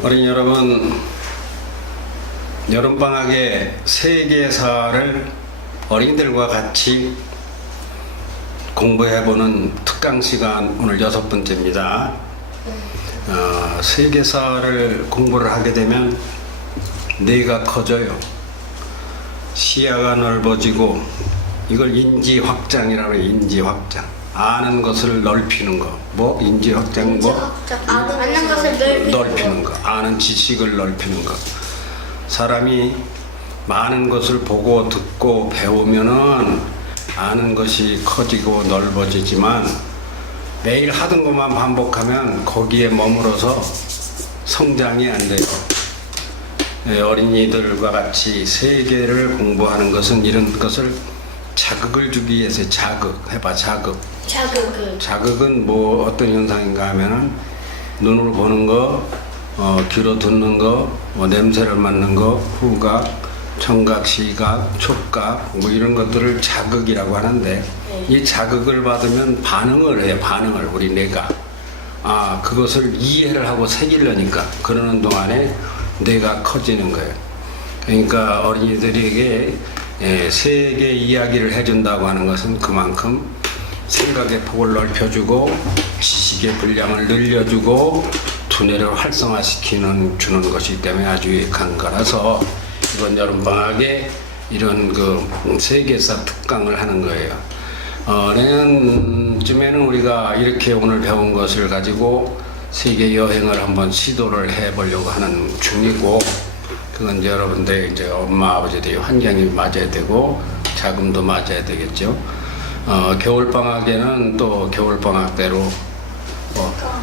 어린이 여러분, 여름방학에 세계사를 어린이들과 같이 공부해보는 특강시간 오늘 6번째입니다. 세계사를 공부를 하게 되면 뇌가 커져요. 시야가 넓어지고, 이걸 인지확장이라고 해요. 인지확장. 아는 것을 넓히는 거. 뭐? 인지확장 뭐? 아는 것을 넓히는 거. 아는 지식을 넓히는 거. 사람이 많은 것을 보고 듣고 배우면은 아는 것이 커지고 넓어지지만 매일 하던 것만 반복하면 거기에 머물러서 성장이 안 돼요. 어린이들과 같이 세계를 공부하는 것은 이런 것을 자극을 주기 위해서 해봐. 자극은 뭐 어떤 현상인가 하면은 눈으로 보는 거, 귀로 듣는 거, 냄새를 맡는 거, 후각, 청각, 시각, 촉각 뭐 이런 것들을 자극이라고 하는데 이 자극을 받으면 반응을 해요. 반응을 우리 뇌가 그것을 이해를 하고 새기려니까 그러는 동안에 뇌가 커지는 거예요. 그러니까 어린이들에게 세계 이야기를 해준다고 하는 것은 그만큼 생각의 폭을 넓혀주고 지식의 분량을 늘려주고 두뇌를 활성화시키는 주는 것이기 때문에 아주 유익한 거라서 이번 여름방학에 이런 세계사 특강을 하는 거예요. 내년쯤에는 우리가 이렇게 오늘 배운 것을 가지고 세계 여행을 한번 시도를 해보려고 하는 중이고, 그건 이제 여러분들 이제 엄마 아버지들이 환경이 맞아야 되고 자금도 맞아야 되겠죠. 겨울방학에는 또 겨울방학대로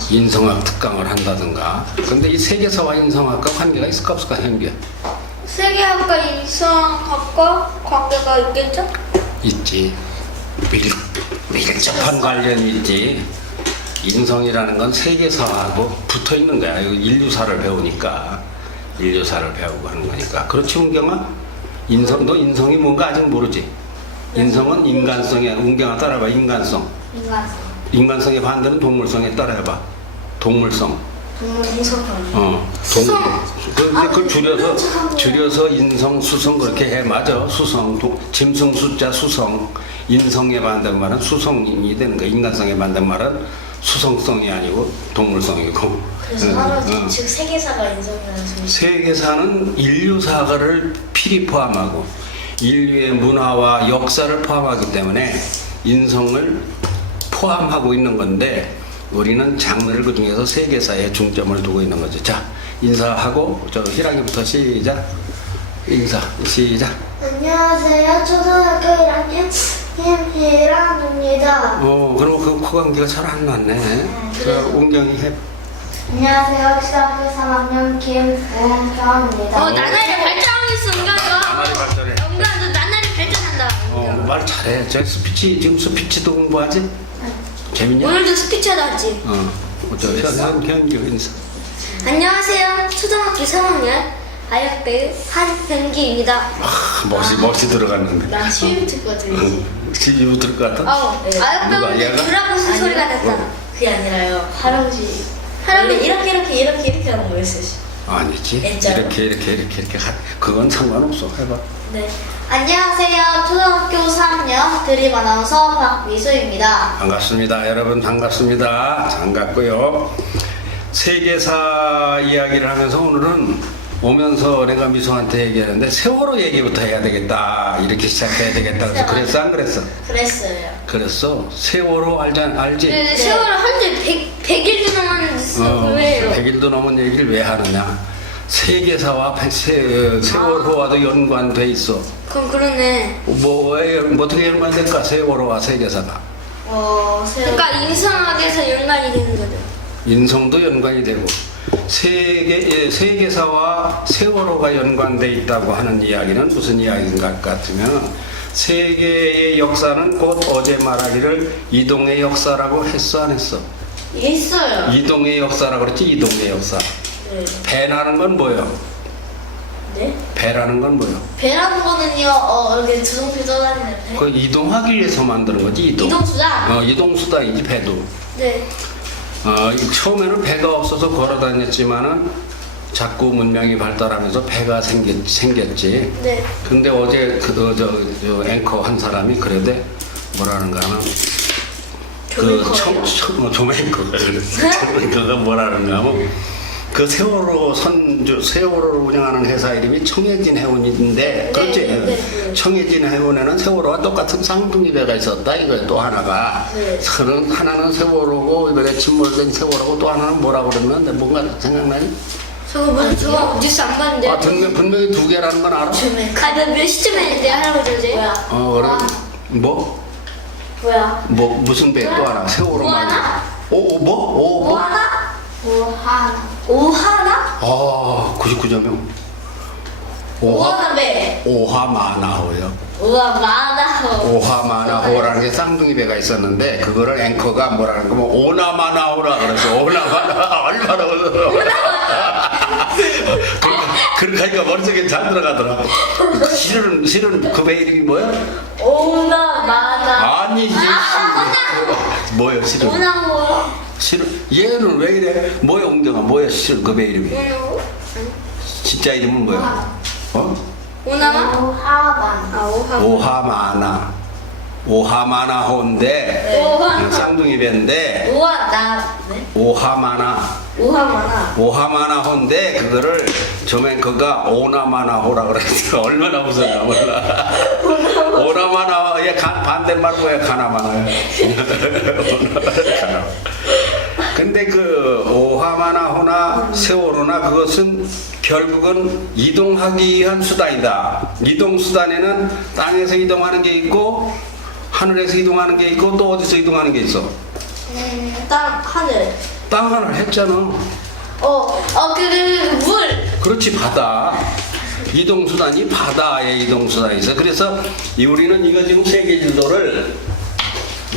인성학 특강을 한다든가. 근데 이 세계사와 인성학과 관계가 있을까 없을까? 현규야? 세계학과 인성학과 관계가 있겠죠? 있지. 밀접한 관련이 있지. 인성이라는 건 세계사하고 붙어 있는 거야. 인류사를 배우니까. 인류사를 배우고 하는 거니까. 그렇지, 운경아? 너 인성이 뭔가 아직 모르지? 인성은 인간성이야. 운경아 따라해봐. 인간성. 인간성의 반대는 동물성에 따라해봐. 동물성. 그걸 줄여서 인성, 수성 그렇게 해. 맞아. 수성, 짐승 숫자 수성. 인성의 반대말은 수성이 되는 거야. 인간성의 반대말은 수성성이 아니고 동물성이고. 그래서 즉 세계사가 인성이라는 소리. 세계사는 인류사를 필히 포함하고 인류의 문화와 역사를 포함하기 때문에 인성을 포함하고 있는 건데, 우리는 장르를 그 중에서 세계사에 중점을 두고 있는 거죠. 자, 인사하고 희랑이부터 시작. 시작. 안녕하세요. 초등학교 1학년 김희랑입니다. 그럼 그 코감기가 잘 안 났네. 자, 운경이 해. 안녕하세요. 초등학교 3학년 김은경입니다. 나날이 발전하고 있어, 은경아. 나날이 발전해. 은경아, 너 나날이 발전한다. 말 잘해. 지금 스피치도 공부하지? 재밌냐? 오늘도 스피치 하다 왔지? 현규 인사. 안녕하세요. 초등학교 3학년 아역배우 한현기입니다. 멋이 들어갔는데. 나 시위부 들것 같은데. 시위부 들을 것 같아? 네. 아역배우인데 브라보스 소리가 났잖아. 그게 아니라요. 할아버지 이렇게 하는 거였어요. 아니지. N자로. 이렇게 그건 상관없어. 해봐. 네. 안녕하세요. 초등학교 3학년 드림 아나운서 박미수입니다. 반갑습니다. 여러분 반갑습니다. 반갑고요. 세계사 이야기를 하면서 오늘은 오면서 내가 미수한테 얘기하는데 세월호 얘기부터 해야 되겠다. 이렇게 시작해야 되겠다. 그래서 그랬어 안 그랬어? 그랬어요. 그랬어. 세월호 알지? 네. 세월호 한지 100일도 넘었어. 왜요? 100일도 넘은 얘기를 왜 하느냐? 세계사와 세월호와도 연관돼 있어. 그럼 그러네. 뭐 어떻게 연관될까? 세월호와 세계사가. 그러니까 인성학에서 연관이 되는 거죠. 인성도 연관이 되고 세계사와 세월호가 연관돼 있다고 하는 이야기는 무슨 이야기인가 같으면, 세계의 역사는 곧 어제 말하기를 이동의 역사라고 했어 안 했어? 있어요. 이동의 역사라고 그랬지. 이동의 역사. 네. 배라는 건 뭐예요? 네? 배라는 건 뭐예요? 배라는 거는요. 이렇게 두둥필 떠다니는 배. 그 이동하기 위해서 만드는 거지. 이동수단. 이동수단이지 배도. 네. 처음에는 배가 없어서 걸어 다녔지만은 자꾸 문명이 발달하면서 배가 생겼지. 네. 근데 어제 저 앵커 한 사람이 그래대 뭐라는가 하면 조맹커가 뭐라는가 하면 그 세월호를 운영하는 회사 이름이 청해진 해운인데 그렇지. 네. 청해진 해운에는 세월호와 똑같은 쌍둥이 배가 있었다 이거야. 또 하나가 네. 하나는 세월호고 이번에 침몰된 세월호고 또 하나는 뭐라고 그러면 뭔가 생각나니? 저거 뉴스 안 봤는데. 아 분명히 두 개라는 건 알아? 몇 시쯤에 했는데 할아버지 어제? 뭐야? 그래. 뭐? 뭐야? 뭐 무슨 배 또 하나 세월호 말고 오하나? 뭐? 오하나? 오하나. 오하나? 99점이요. 오하나배. 오하마나호요. 오하마나호. 오하마나호라는 게 쌍둥이 배가 있었는데 그거를 앵커가 뭐라는 거면 오나마나호라 그래서 오나마나 얼마나 그렇게 하니까 머릿속에 잘 들어가더라. 실은 그 배 이름이 뭐야? 오나마나. 아니지. 뭐야 실은? 오나호. 실은 얘는 왜 이래? 뭐야 웅정아 뭐야 실은 그 배 이름이? 진짜 이름은 뭐야? 오나마? 오하만. 오하마나. 오하마나호인데 오하. 쌍둥이 배인데 오하나. 오하마나. 오하마나. 오하마나호인데 그거를 조맹커가 오나마나호라 그랬어. 얼마나 무서워 몰라. 오나마나호의 반대말 뭐야 가나마나야. 근데 그 오하마나호나 세월호나 그것은 결국은 이동하기 위한 수단이다. 이동 수단에는 땅에서 이동하는 게 있고 하늘에서 이동하는 게 있고 또 어디서 이동하는 게 있어. 땅 하늘. 땅 하늘 했잖아. 물. 그렇지 바다. 이동 수단이 바다의 이동 수단이 있어. 그래서 우리는 이거 지금 세계 지도를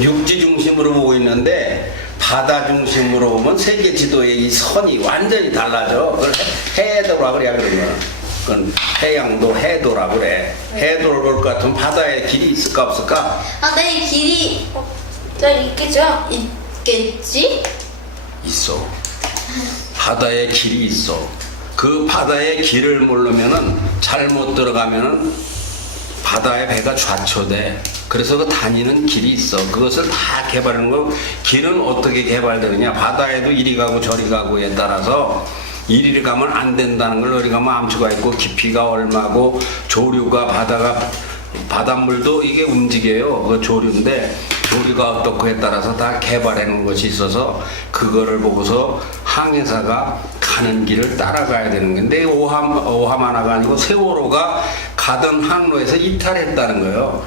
육지 중심으로 보고 있는데 바다 중심으로 보면 세계 지도의 이 선이 완전히 달라져. 그걸 해도라 그래야 그러면. 그건 해양도 해도라 그래. 해도를 볼 것 같으면 바다에 길이 있을까 없을까? 내 길이 있겠죠? 있겠지? 있어. 바다에 길이 있어. 그 바다의 길을 모르면은 잘못 들어가면은 바다에 배가 좌초돼. 그래서 그 다니는 길이 있어. 그것을 다 개발하는 거. 길은 어떻게 개발되느냐? 바다에도 이리 가고 저리 가고에 따라서 이리를 가면 안 된다는 걸 저리 가면 암초가 있고 깊이가 얼마고 조류가 바닷물도 이게 움직여요. 그 조류인데 조류가 어떻고에 따라서 다 개발해 놓은 것이 있어서 그거를 보고서 항해사가 가는 길을 따라가야 되는 건데 오하마나가 아니고 세월호가 가던 항로에서 이탈했다는 거예요.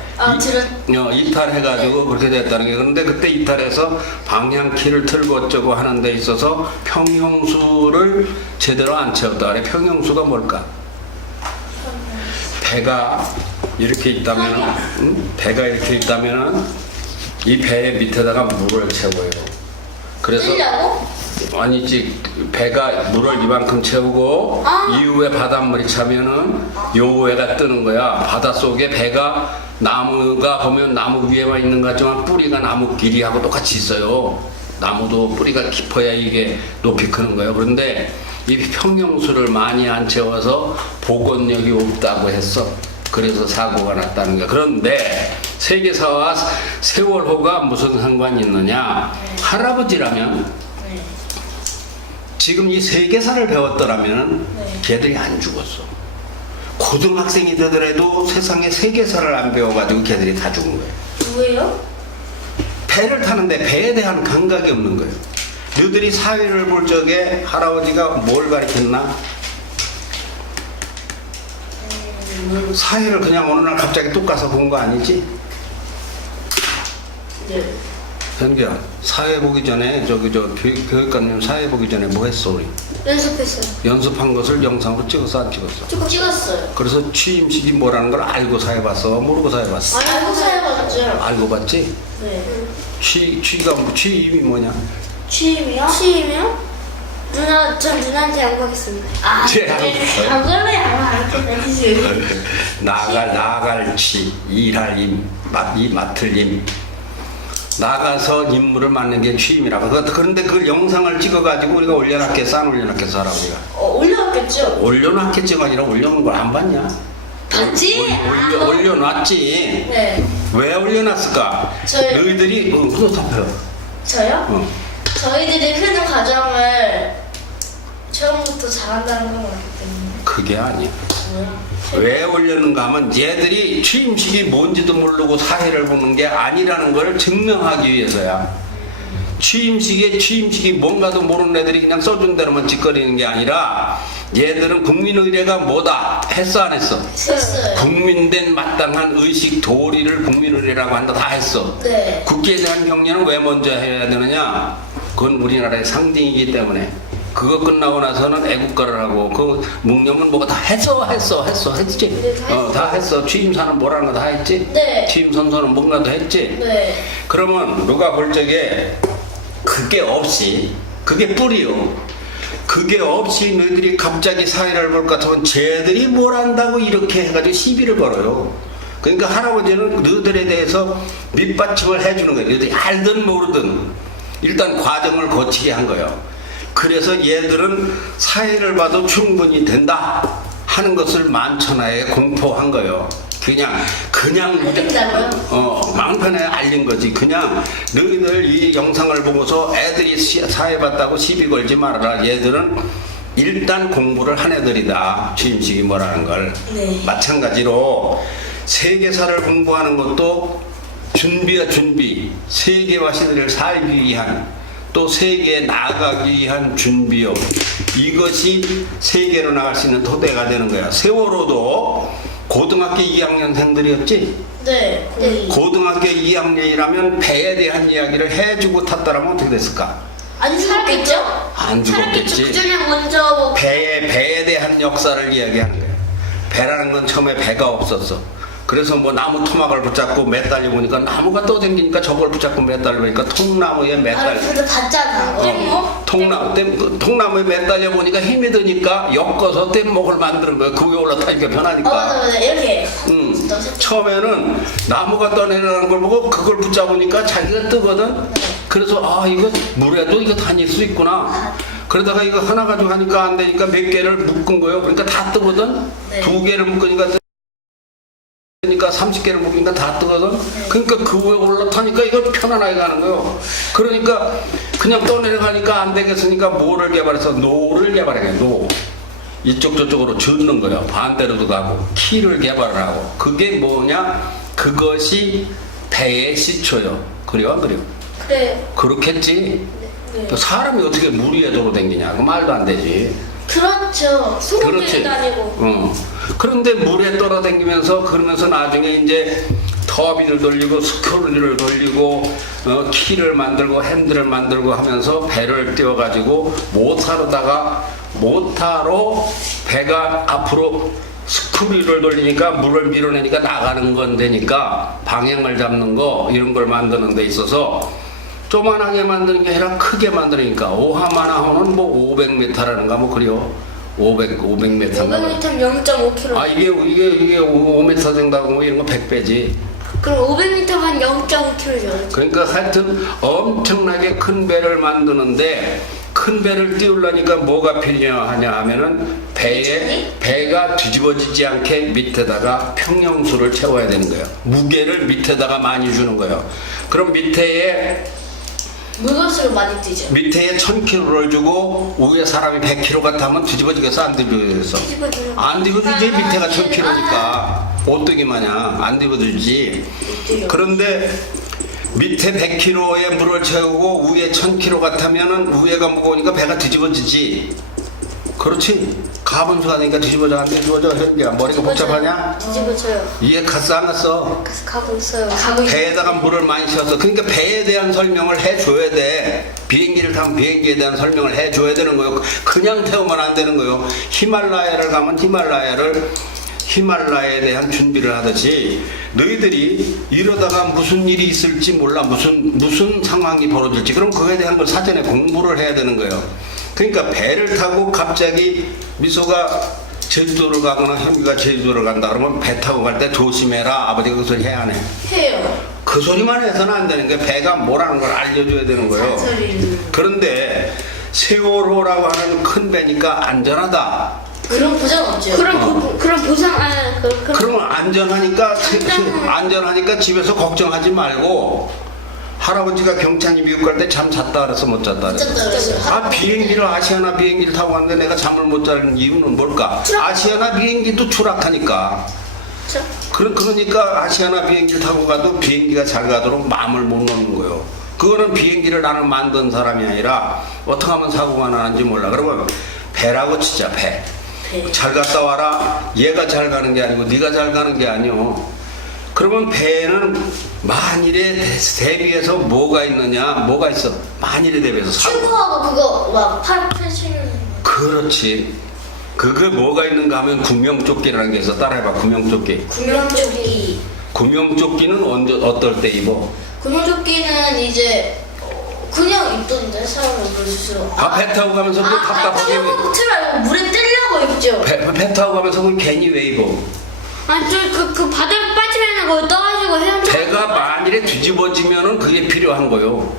이탈해가지고 그렇게 됐다는 게. 그런데 그때 이탈해서 방향키를 틀고 어쩌고 하는 데 있어서 평형수를 제대로 안 채웠다 그래. 평형수가 뭘까? 배가 이렇게 있다면은, 배가 이렇게 있다면은 이 배의 밑에다가 물을 채워요. 그래서 쓰려고? 아니지, 배가 물을 이만큼 채우고 이후에 바닷물이 차면은 요 위에가 뜨는 거야. 바닷속에 배가 나무가 보면 나무 위에만 있는 것 같지만 뿌리가 나무 길이하고 똑같이 있어요. 나무도 뿌리가 깊어야 이게 높이 크는 거예요. 그런데 이 평형수를 많이 안 채워서 복원력이 없다고 했어. 그래서 사고가 났다는 거야. 그런데 세계사와 세월호가 무슨 상관이 있느냐? 할아버지라면 지금 이 세계사를 배웠더라면 걔들이 안 죽었어. 고등학생이 되더라도 세상에 세계사를 안 배워가지고 걔들이 다 죽은 거예요. 왜요? 배를 타는데 배에 대한 감각이 없는 거예요. 너희들이 사회를 볼 적에 할아버지가 뭘 가르쳤나? 사회를 그냥 어느 날 갑자기 뚝 가서 본 거 아니지? 네. 현기야, 사회 보기 전에 교육관님 사회 보기 전에 뭐 했어 우리? 연습했어요. 연습한 것을 영상으로 찍었어 안 찍었어? 조금 찍었어요. 그래서 취임식이 뭐라는 걸 알고 사회 봤어? 모르고 사회 봤어? 알고 사용하죠. 알고 봤지? 네. 취임이 뭐냐? 취임이요? 취임이요? 전 누나한테 양보하겠습니다. 그걸로 양보하겠지. 나갈 취, 일할 임, 맡을 임. 나가서 임무를 맡는 게 취임이라고. 그런데 그 영상을 찍어가지고 우리가 올려놨겠어, 안 올려놨겠어, 할아버지가? 올려놨겠죠? 올려놨겠지가 아니라 올려놓은 걸 안 봤냐? 봤지? 올려놨지. 네. 왜 올려놨을까? 저희- 너희들이 섭섭해요. 저요? 저희들이 크는 과정을 처음부터 잘한다는 건 맞기 때문에. 그게 아니야. 뭐야? 왜 올렸는가 하면 얘들이 취임식이 뭔지도 모르고 사회를 보는 게 아니라는 걸 증명하기 위해서야. 취임식이 뭔가도 모르는 애들이 그냥 써준 대로만 짓거리는 게 아니라 얘들은 국민의례가 뭐다 했어 안 했어? 했어요. 국민된 마땅한 의식 도리를 국민의례라고 한다 다 했어. 네. 국기에 대한 경례는 왜 먼저 해야 되느냐? 그건 우리나라의 상징이기 때문에 그거 끝나고 나서는 애국가를 하고 그 묵념은 뭐가 다 했지. 네, 다 했어요. 다 했어. 취임사는 뭐라는 거 다 했지. 네. 취임 선서는 뭔가도 했지. 네. 그러면 누가 볼 적에 그게 없이 그게 뿌리요. 그게 없이 너희들이 갑자기 사회를 볼 것 같으면 쟤들이 뭘 안다고 이렇게 해가지고 시비를 걸어요. 그러니까 할아버지는 너희들에 대해서 밑받침을 해주는 거예요. 너희들이 알든 모르든 일단 과정을 거치게 한 거예요. 그래서 얘들은 사회를 봐도 충분히 된다 하는 것을 만천하에 공포한 거예요. 그냥 알린다고요? 망판에 알린 거지. 그냥 너희들 이 영상을 보고서 애들이 사회 봤다고 시비 걸지 말아라. 얘들은 일단 공부를 한 애들이다. 취임식이 뭐라는 걸. 네. 마찬가지로 세계사를 공부하는 것도 준비야 준비. 세계와 시대를 살기 위한 또 세계에 나아가기 위한 준비요. 이것이 세계로 나갈 수 있는 토대가 되는 거야. 세월호도 고등학교 2학년생들이었지? 네. 네. 고등학교 2학년이라면 배에 대한 이야기를 해주고 탔다라면 어떻게 됐을까? 안 죽었겠죠? 안 죽었겠지. 그 전에 먼저 뭐 배에 대한 역사를 이야기하는 거야. 배라는 건 처음에 배가 없었어. 그래서 뭐 나무 토막을 붙잡고 매달려 보니까 나무가 떠댕기니까 저걸 붙잡고 매달려 보니까 통나무에 매달려. 근데 봤잖아. 통나무에 매달려 보니까 힘이 드니까 엮어서 뗏목을 만드는 거야. 그 위에 올라타니까 편하니까. 맞아. 이렇게. 처음에는 나무가 떠내려가는 걸 보고 그걸 붙잡으니까 자기가 뜨거든. 그래서 이거 물에도 이거 다닐 수 있구나. 그러다가 이거 하나 가지고 하니까 안 되니까 몇 개를 묶은 거예요. 그러니까 다 뜨거든. 네. 2개를 묶으니까 30개를 묶으니까 다 뜨거든. 그러니까 그 위에 올라타니까 이거 편안하게 가는 거예요. 그러니까 그냥 떠내려가니까 안 되겠으니까 뭐를 개발해서 노를 개발해. 노. 이쪽 저쪽으로 젓는 거예요. 반대로도 가고 키를 개발을 하고. 그게 뭐냐? 그것이 배의 시초요. 그래요? 안 그래요? 그래. 그렇겠지. 네. 사람이 어떻게 물 위에 돌아다니냐? 그 말도 안 되지. 그렇죠. 그렇지. 다니고. 그런데 물에 돌아다니면서 그러면서 나중에 이제 터빈을 돌리고 스크류를 돌리고 키를 만들고 핸들을 만들고 하면서 배를 띄워가지고 모타로 배가 앞으로 스크류를 돌리니까 물을 밀어내니까 나가는 건 되니까 방향을 잡는 거 이런 걸 만드는 데 있어서 조만하게 만드는 게 아니라 크게 만드니까 오하마나호는 뭐 500m라는가 뭐 그래요. 500m. 500m 0.5km. 이게 5m 된다고 뭐 이런 거 100배지. 그럼 500m만 0.5km죠. 그러니까 하여튼 엄청나게 큰 배를 만드는데 큰 배를 띄우려니까 뭐가 필요하냐 하면은 배가 뒤집어지지 않게 밑에다가 평형수를 채워야 되는 거예요. 무게를 밑에다가 많이 주는 거예요. 그럼 밑에에 물건수를 많이 뛰죠. 1000kg를 주고 위에 사람이 100kg 타면 뒤집어지겠어? 안 뒤집어지겠어? 안 뒤집어지지. 밑에가 1000kg니까 오뚜기 마냥 안 뒤집어지지. 그런데 밑에 100kg의 물을 채우고 위에 1000kg 같으면은 위에가 무거우니까 배가 뒤집어지지. 그렇지. 가분수가 되니까 뒤집어져 안 뒤집어져. 현기야 머리가 복잡하냐? 뒤집어져요. 이해 갔어 안 갔어? 그래서 가고 있어요. 배에다가 물을 많이 씌워서 그러니까 배에 대한 설명을 해줘야 돼. 비행기를 타면 비행기에 대한 설명을 해줘야 되는 거예요. 그냥 태우면 안 되는 거예요. 히말라야를 가면 히말라야에 대한 준비를 하듯이 너희들이 이러다가 무슨 일이 있을지 몰라. 무슨 상황이 벌어질지. 그럼 그거에 대한 걸 사전에 공부를 해야 되는 거예요. 그러니까 배를 타고 갑자기 미소가 제주도를 가거나 현미가 제주도를 간다 그러면 배 타고 갈 때 조심해라. 아버지가 그 소리 해야 안 해? 해요. 그 소리만 해서는 안 되는 거예요. 배가 뭐라는 걸 알려줘야 되는 거예요. 잔소리를. 그런데 세월호라고 하는 큰 배니까 안전하다. 그런 보장 없죠. 그런 보상 그러면 안전하니까 집에서 걱정하지 말고 할아버지가 경찬이 미국 갈 때 잠 잤다 그래서 못 잤다 그랬어. 진짜 그랬어요. 비행기를 아시아나 비행기를 타고 갔는데 내가 잠을 못 자는 이유는 뭘까? 아시아나 비행기도 추락하니까. 그러니까 아시아나 비행기를 타고 가도 비행기가 잘 가도록 마음을 못 놓는 거예요. 그거는 비행기를 나는 만든 사람이 아니라 어떻게 하면 사고가 나는지 몰라. 그러면 배라고 치자, 배. 잘 갔다 와라. 얘가 잘 가는 게 아니고 네가 잘 가는 게 아니오. 그러면 배에는 만일에 대비해서 뭐가 있느냐? 뭐가 있어? 만일에 대비해서 사고. 튜브하고 그거 막 팔 펼치는. 그렇지. 그게 뭐가 있는가 하면 구명조끼라는 게 있어. 따라해봐. 구명조끼. 구명조끼. 구명조끼는 어떨 때 입어? 구명조끼는 이제 그냥 입던데 사람을 물수. 배 타고 가면서 그 답답하게 틀 말고 물에 뜨려고 입죠. 배 타고 가면서 그 괜히 왜 입어? 그 바다에 빠지면 그거 떠가지고 헤엄쳐. 배가 만일에 뒤집어지면은 그게 필요한 거요.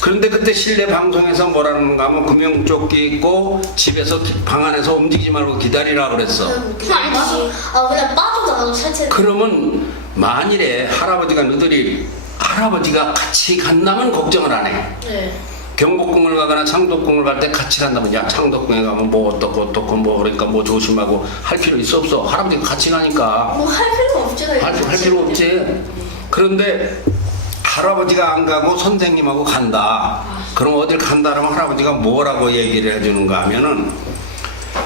그런데 그때 실내 방송에서 뭐라는가 하면 구명조끼 입고 집에서 방 안에서 움직이지 말고 기다리라 그랬어. 그럼 안 되지. 그냥 빠져나가도 살짝. 그러면 만일에 할아버지가 같이 간다면 걱정을 안 해. 네. 경복궁을 가거나 창덕궁을 갈 때 같이 간다면 야 창덕궁에 가면 뭐 어떻고 뭐 그러니까 뭐 조심하고 할 필요 있어 없어? 할아버지가 같이 가니까 뭐 할 필요 없죠. 할 필요 없지. 그런데 할아버지가 안 가고 선생님하고 간다. 그럼 어딜 간다라면 할아버지가 뭐라고 얘기를 해주는가 하면은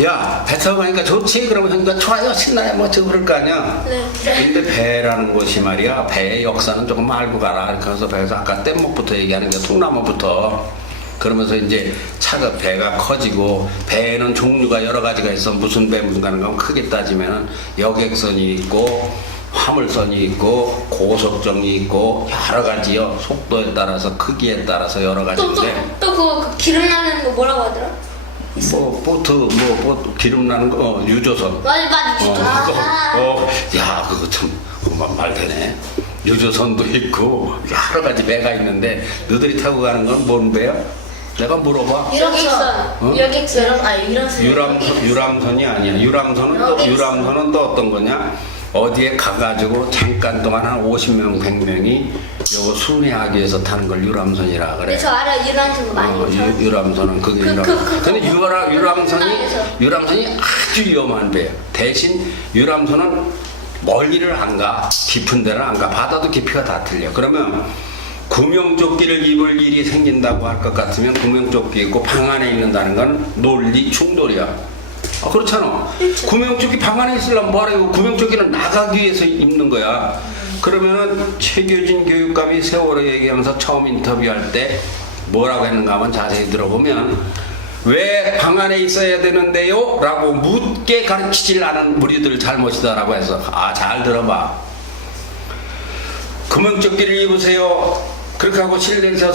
야 배 타고 가니까 좋지. 그러면 형님가 좋아요 신나요 뭐 저 그럴 거 아니야. 네. 근데 배라는 것이 말이야 배의 역사는 조금 알고 가라. 이렇게 해서 배에서 아까 뗏목부터 얘기하는 게 통나무부터 그러면서 이제 차가 배가 커지고 배에는 종류가 여러 가지가 있어. 무슨 배 무슨 가는 건 크게 따지면은 여객선이 있고 화물선이 있고 고속정이 있고 여러 가지요. 속도에 따라서 크기에 따라서 여러 가지인데 그 기름 나는 거 뭐라고 하더라? 뭐 보트 기름 나는 거 유조선. 맞아. 야 그거 참 말 되네. 유조선도 있고 여러 가지 배가 있는데 너들이 타고 가는 건 뭔 배야? 내가 물어봐. 여객선. 유람선이 아니야. 유람선은 또 어떤 거냐? 어디에 가가지고 잠깐 동안 한 50명, 100명이 요거 순회하기 위해서 타는 걸 유람선이라 그래. 저 알아. 유람선 많이 타. 유람선은 그게 근데 유람선이 아주 위험한 배야. 대신 유람선은 멀리를 안 가. 깊은 데는 안 가. 바다도 깊이가 다 틀려. 그러면 구명조끼를 입을 일이 생긴다고 할 것 같으면 구명조끼 입고 방 안에 있는다는 건 논리 충돌이야. 그렇잖아. 그렇죠. 구명조끼 방 안에 있으려면 뭐하라고. 구명조끼는 나가기 위해서 입는 거야. 그러면은 최규진 교육감이 세월호 얘기하면서 처음 인터뷰할 때 뭐라고 했는가 하면 자세히 들어보면 왜 방 안에 있어야 되는데요? 라고 묻게 가르치질 않은 무리들 잘못이다라고 해서 잘 들어봐. 구명조끼를 입으세요. 그렇게 하고 실내에서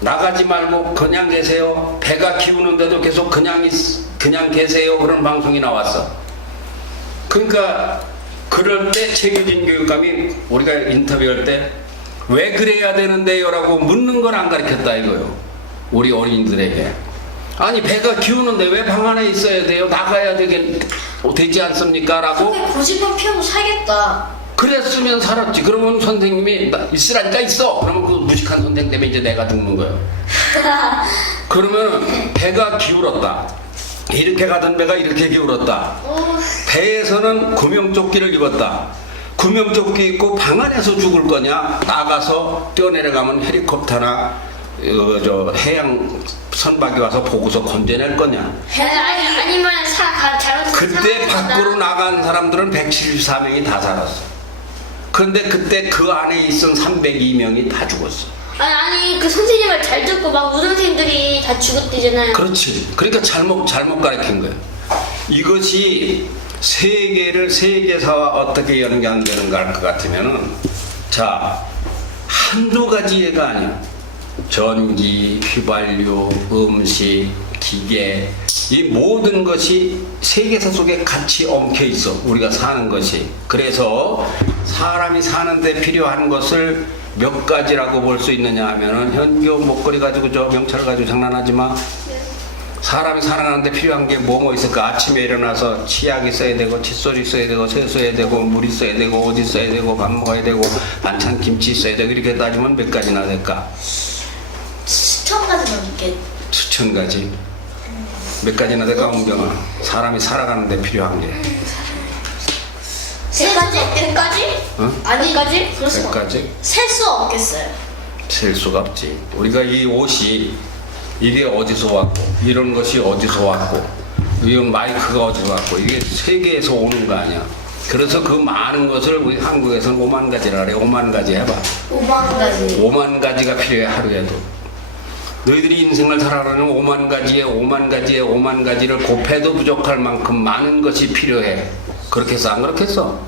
나가지 말고 그냥 계세요. 배가 기우는데도 계속 그냥 계세요. 그런 방송이 나왔어. 그러니까 그럴 때 최규진 교육감이 우리가 인터뷰할 때 왜 그래야 되는데요? 라고 묻는 걸 안 가르쳤다 이거요. 우리 어린이들에게. 아니 배가 기우는데 왜 방 안에 있어야 돼요? 나가야 되지 않습니까? 라고 고집만 피우고 살겠다. 그랬으면 살았지. 그러면 선생님이 있으라니까 있어. 그러면 그 무식한 선생님 때문에 이제 내가 죽는 거예요. 그러면 배가 기울었다. 이렇게 가던 배가 이렇게 기울었다. 배에서는 구명조끼를 입었다. 구명조끼 입고 방 안에서 죽을 거냐? 나가서 뛰어내려가면 헬리콥터나 해양 선박이 와서 보고서 건져낼 거냐? 아니면 그때 밖으로 나간 사람들은 174명이 다 살았어. 그런데 그때 그 안에 있은 302명이 다 죽었어. 아니 그 선생님을 잘 듣고 막 우등생들이 다 죽었대잖아요. 그렇지. 그러니까 잘못 가르친 거예요. 이것이 세계사와 어떻게 연관되는가 할 것 같으면은 한두 가지 예가 아니야. 전기, 휘발유, 음식, 기계, 이 모든 것이 세계사 속에 같이 엉켜 있어. 우리가 사는 것이. 그래서 사람이 사는데 필요한 것을 몇 가지라고 볼 수 있느냐 하면은 현교 목걸이 가지고 저 명찰 가지고 장난하지 마. 사람이 살아가는데 필요한 게 뭐 있을까? 아침에 일어나서 치약 있어야 되고, 칫솔 있어야 되고, 세수해야 되고, 물 있어야 되고, 옷 있어야 되고, 밥 먹어야 되고, 반찬 김치 있어야 되고, 이렇게 따지면 몇 가지나 될까? 수천 가지 넘게. 수천 가지. 몇 가지나 될까, 은경아? 사람이 살아가는데 필요한 게. 세 가지? 100가지? 어? 아니, 100가지? 그럴 수 몇 가지? 셀수 없겠어요. 셀 수가 없지. 우리가 이 옷이 이게 어디서 왔고, 이런 것이 어디서 왔고, 이 마이크가 어디서 왔고, 이게 세계에서 오는 거 아니야. 그래서 그 많은 것을 우리 한국에서는 5만 가지라 그래. 5만 가지 해봐. 5만 가지. 5만 가지가 필요해, 하루에도. 너희들이 인생을 살아가려면 5만 가지에 5만 가지에 5만 가지를 곱해도 부족할 만큼 많은 것이 필요해. 그렇겠어? 안 그렇겠어?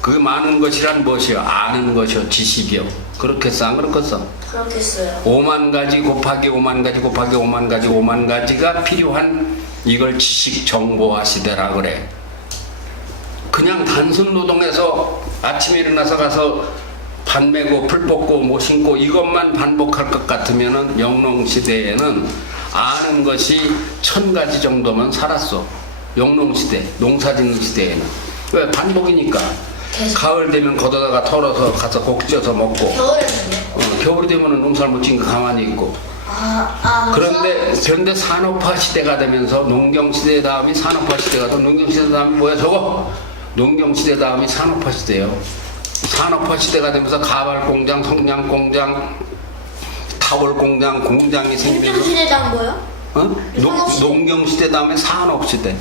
그 많은 것이란 무엇이요? 아는 것이요, 지식이요. 그렇겠어? 안 그렇겠어? 그렇겠어요. 5만 가지 곱하기 5만 가지 곱하기 5만 가지 5만 가지가 필요한 이걸 지식 정보화 시대라 그래. 그냥 단순 노동해서 아침에 일어나서 가서 밭 메고 풀 뽑고 뭐 심고 이것만 반복할 것 같으면은 영농 시대에는 아는 것이 1000가지 정도면 살았어. 영농 시대, 농사 짓는 시대에는. 왜? 반복이니까. 계속. 가을 되면 걷어다가 털어서 가서 곡 쪄서 먹고, 겨울에는요? 겨울이 되면은 농사를 못 짓고 가만히 있고. 그런데 산업화 시대가 되면서 농경 시대 다음이 산업화 시대가 돼. 농경 시대 다음이 뭐야 저거? 농경 시대 다음이 산업화 시대예요. 산업화 시대가 되면서 가발 공장, 성냥 공장, 타월 공장, 공장이 생기면서 공정시대당 뭐요? 농경 시대 다음에 산업 시대.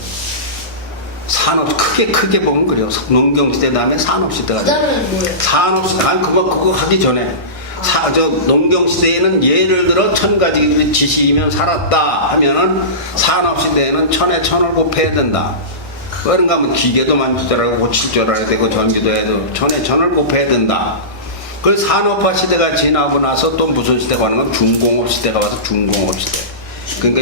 산업 크게 보면 그래요. 농경 시대 다음에 산업 시대가 그 돼. 다음에 뭐예요? 산업 시대 아니 그거 하기 전에 저 농경 시대에는 예를 들어 1000가지 지식이면 살았다 하면은 산업 시대에는 1000에 1000을 곱해야 된다. 그런가 하면 기계도 만질 줄 알고 고칠 줄 알아야 되고 전기도 해도 1000에 1000을 곱해야 된다. 그 산업화 시대가 지나고 나서 또 무슨 시대가 오는 건 중공업 시대가 와서 중공업 시대. 그러니까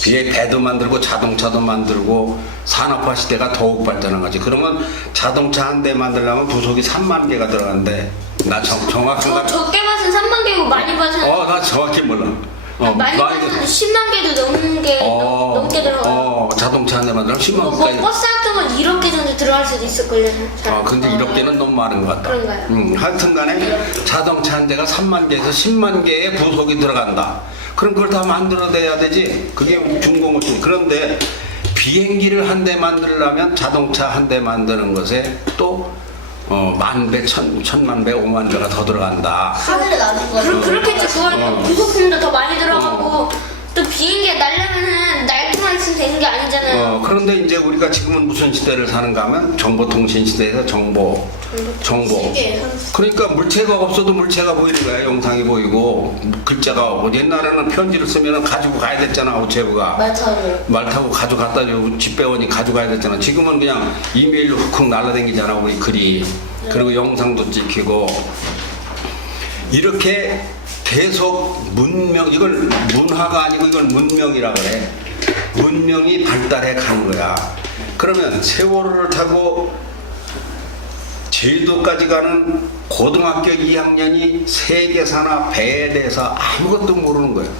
이제 배도 만들고 자동차도 만들고 산업화 시대가 더욱 발전한 거지. 그러면 자동차 한 대 만들려면 부속이 3만 개가 들어간대. 나 정확한 거. 적게 봐서는 3만 개고 많이 봐서는 나 정확히 몰라. 많이 봐서는 10만 개도 넘게 들어가요. 자동차 한 대 만들면 10만 뭐 개까지. 버스 같은 건 1억 개 정도 들어갈 수도 있을걸요. 근데 1억 개는 너무 많은 것 같다. 그런가요? 하여튼 간에 자동차 한 대가 3만 개에서 10만 개의 부속이 들어간다. 그럼 그걸 다 만들어내야 되지. 그게 중공업이지. 그런데 비행기를 한 대 만들려면 자동차 한 대 만드는 것에 또 만 배, 천만 배, 5만 배가 더 들어간다. 하늘에 나는 거. 그렇겠죠. 그건 부속품도 더 많이 들어가고 또 비행기가 날려면은 날개만 있으면 되는 게 아니잖아요. 그런데 이제 우리가 지금은 무슨 시대를 사는가 하면 정보통신 시대에서 정보. 시계 한 그러니까 물체가 없어도 물체가 보이는 거야. 영상이 보이고 글자가 오고. 옛날에는 편지를 쓰면 가지고 가야 됐잖아. 우체부가 말 타고 가져갔다 주고 집 배원이 가져가야 됐잖아. 지금은 그냥 이메일로 훅훅 날라다니잖아. 우리 글이. 그리고 영상도 찍히고 이렇게 계속 문명, 이걸 문화가 아니고 이걸 문명이라 그래. 문명이 발달해 가는 거야. 그러면 세월호를 타고 제주도까지 가는 고등학교 2학년이 세계사나 배에 대해서 아무것도 모르는 거예요.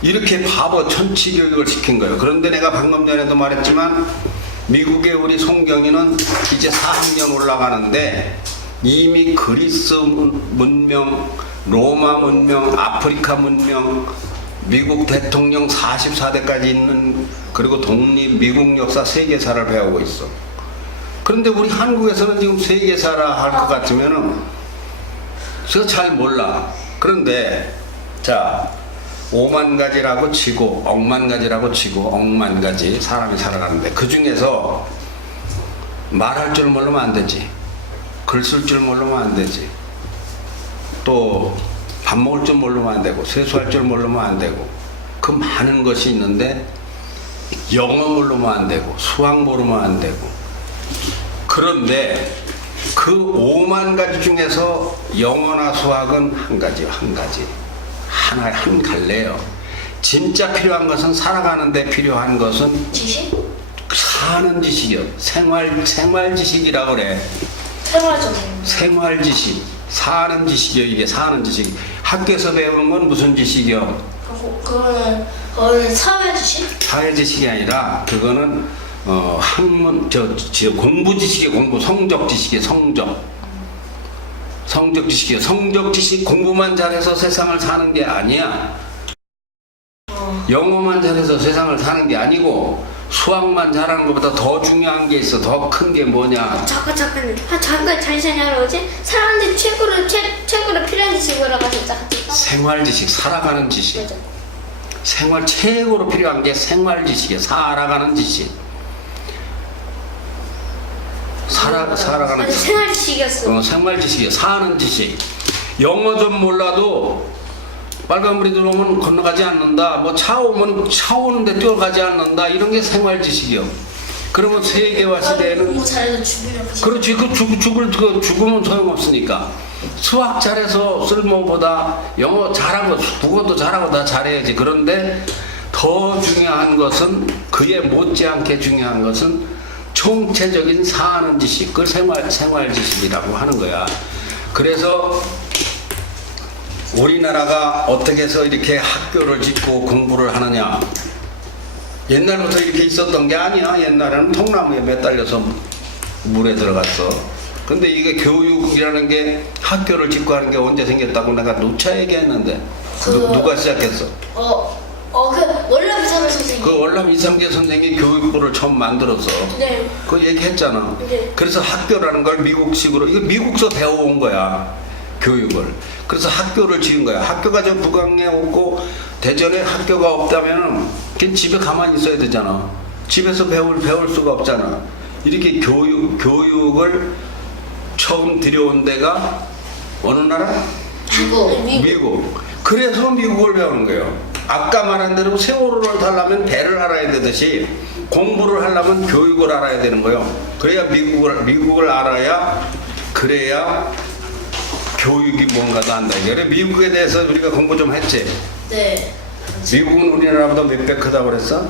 이렇게 바보 천치 교육을 시킨 거예요. 그런데 내가 방금 전에도 말했지만 미국의 우리 송경이는 이제 4학년 올라가는데 이미 그리스 문명, 로마 문명, 아프리카 문명, 미국 대통령 44대까지 있는 그리고 독립 미국 역사 세계사를 배우고 있어. 그런데 우리 한국에서는 지금 세계사라 할 것 같으면은 그래서 잘 몰라. 그런데 자 5만 가지라고 치고 억만 가지라고 치고 억만 가지 사람이 살아가는데 그 중에서 말할 줄 모르면 안 되지. 글 쓸 줄 모르면 안 되지. 또 밥 먹을 줄 모르면 안 되고 세수할 줄 모르면 안 되고 그 많은 것이 있는데 영어 모르면 안 되고 수학 모르면 안 되고 그런데 그 5만 가지 중에서 영어나 수학은 한 가지요. 한 가지. 하나의 한 갈래요. 진짜 필요한 것은 살아가는데 필요한 것은 지식? 사는 지식이요. 생활 지식이라고 그래. 생활적인. 생활 지식, 사는 지식이요. 이게 사는 지식. 학교에서 배우는 건 무슨 지식이요? 그거는 사회 지식? 사회 지식이 아니라 그거는 학문 저 공부 지식이 공부 성적 지식이 성적 지식이요. 성적 지식 공부만 잘해서 세상을 사는 게 아니야. 영어만 잘해서 세상을 사는 게 아니고 수학만 잘하는 것보다 더 중요한 게 있어. 더 큰 게 뭐냐? 잠깐만요. 잠시만요, 할아버지. 사람들이 최고로 필요한 지식을 알아가서 생활 지식, 살아가는 지식. 맞아. 생활 최고로 필요한 게 생활 지식이야. 살아가는 지식. 살아가는 아니, 지식. 생활 지식이었어. 생활 지식이야. 사는 지식. 영어 좀 몰라도 빨간불이 들어오면 건너가지 않는다. 뭐 차 오면 차 오는데 뛰어가지 않는다. 이런 게 생활 지식이요. 그러면 세계화 시대에는 공부 잘해서 죽으려고. 그렇지. 죽으면 소용없으니까. 수학 잘해서 쓸모보다 영어 잘하고 국어도 잘하고 다 잘해야지. 그런데 더 중요한 것은 그에 못지않게 중요한 것은 총체적인 사는 지식, 그걸 생활 지식이라고 하는 거야. 그래서 우리나라가 어떻게 해서 이렇게 학교를 짓고 공부를 하느냐? 옛날부터 이렇게 있었던 게 아니야. 옛날에는 통나무에 매달려서 물에 들어갔어. 근데 이게 교육이라는 게 학교를 짓고 하는 게 언제 생겼다고 내가 누차 얘기했는데 누가 시작했어? 그 원래 이상민 선생님. 그 월남 이삼계 선생이 교육부를 처음 만들었어. 네. 그 얘기했잖아. 네. 그래서 학교라는 걸 미국식으로, 이거 미국서 배워온 거야. 교육을. 그래서 학교를 지은 거야. 학교가 저 북한에 없고 대전에 학교가 없다면 그냥 집에 가만히 있어야 되잖아. 집에서 배울 수가 없잖아. 이렇게 교육을 처음 들여온 데가 어느 나라? 미국. 그래서 미국을 배우는 거예요. 아까 말한 대로 세월호를 타려면 배를 알아야 되듯이 공부를 하려면 교육을 알아야 되는 거예요. 그래야 미국을 알아야, 그래야 교육이 뭔가도 안다. 그래 미국에 대해서 우리가 공부 좀 했지. 네. 미국은 우리나라보다 몇 배 크다고 그랬어?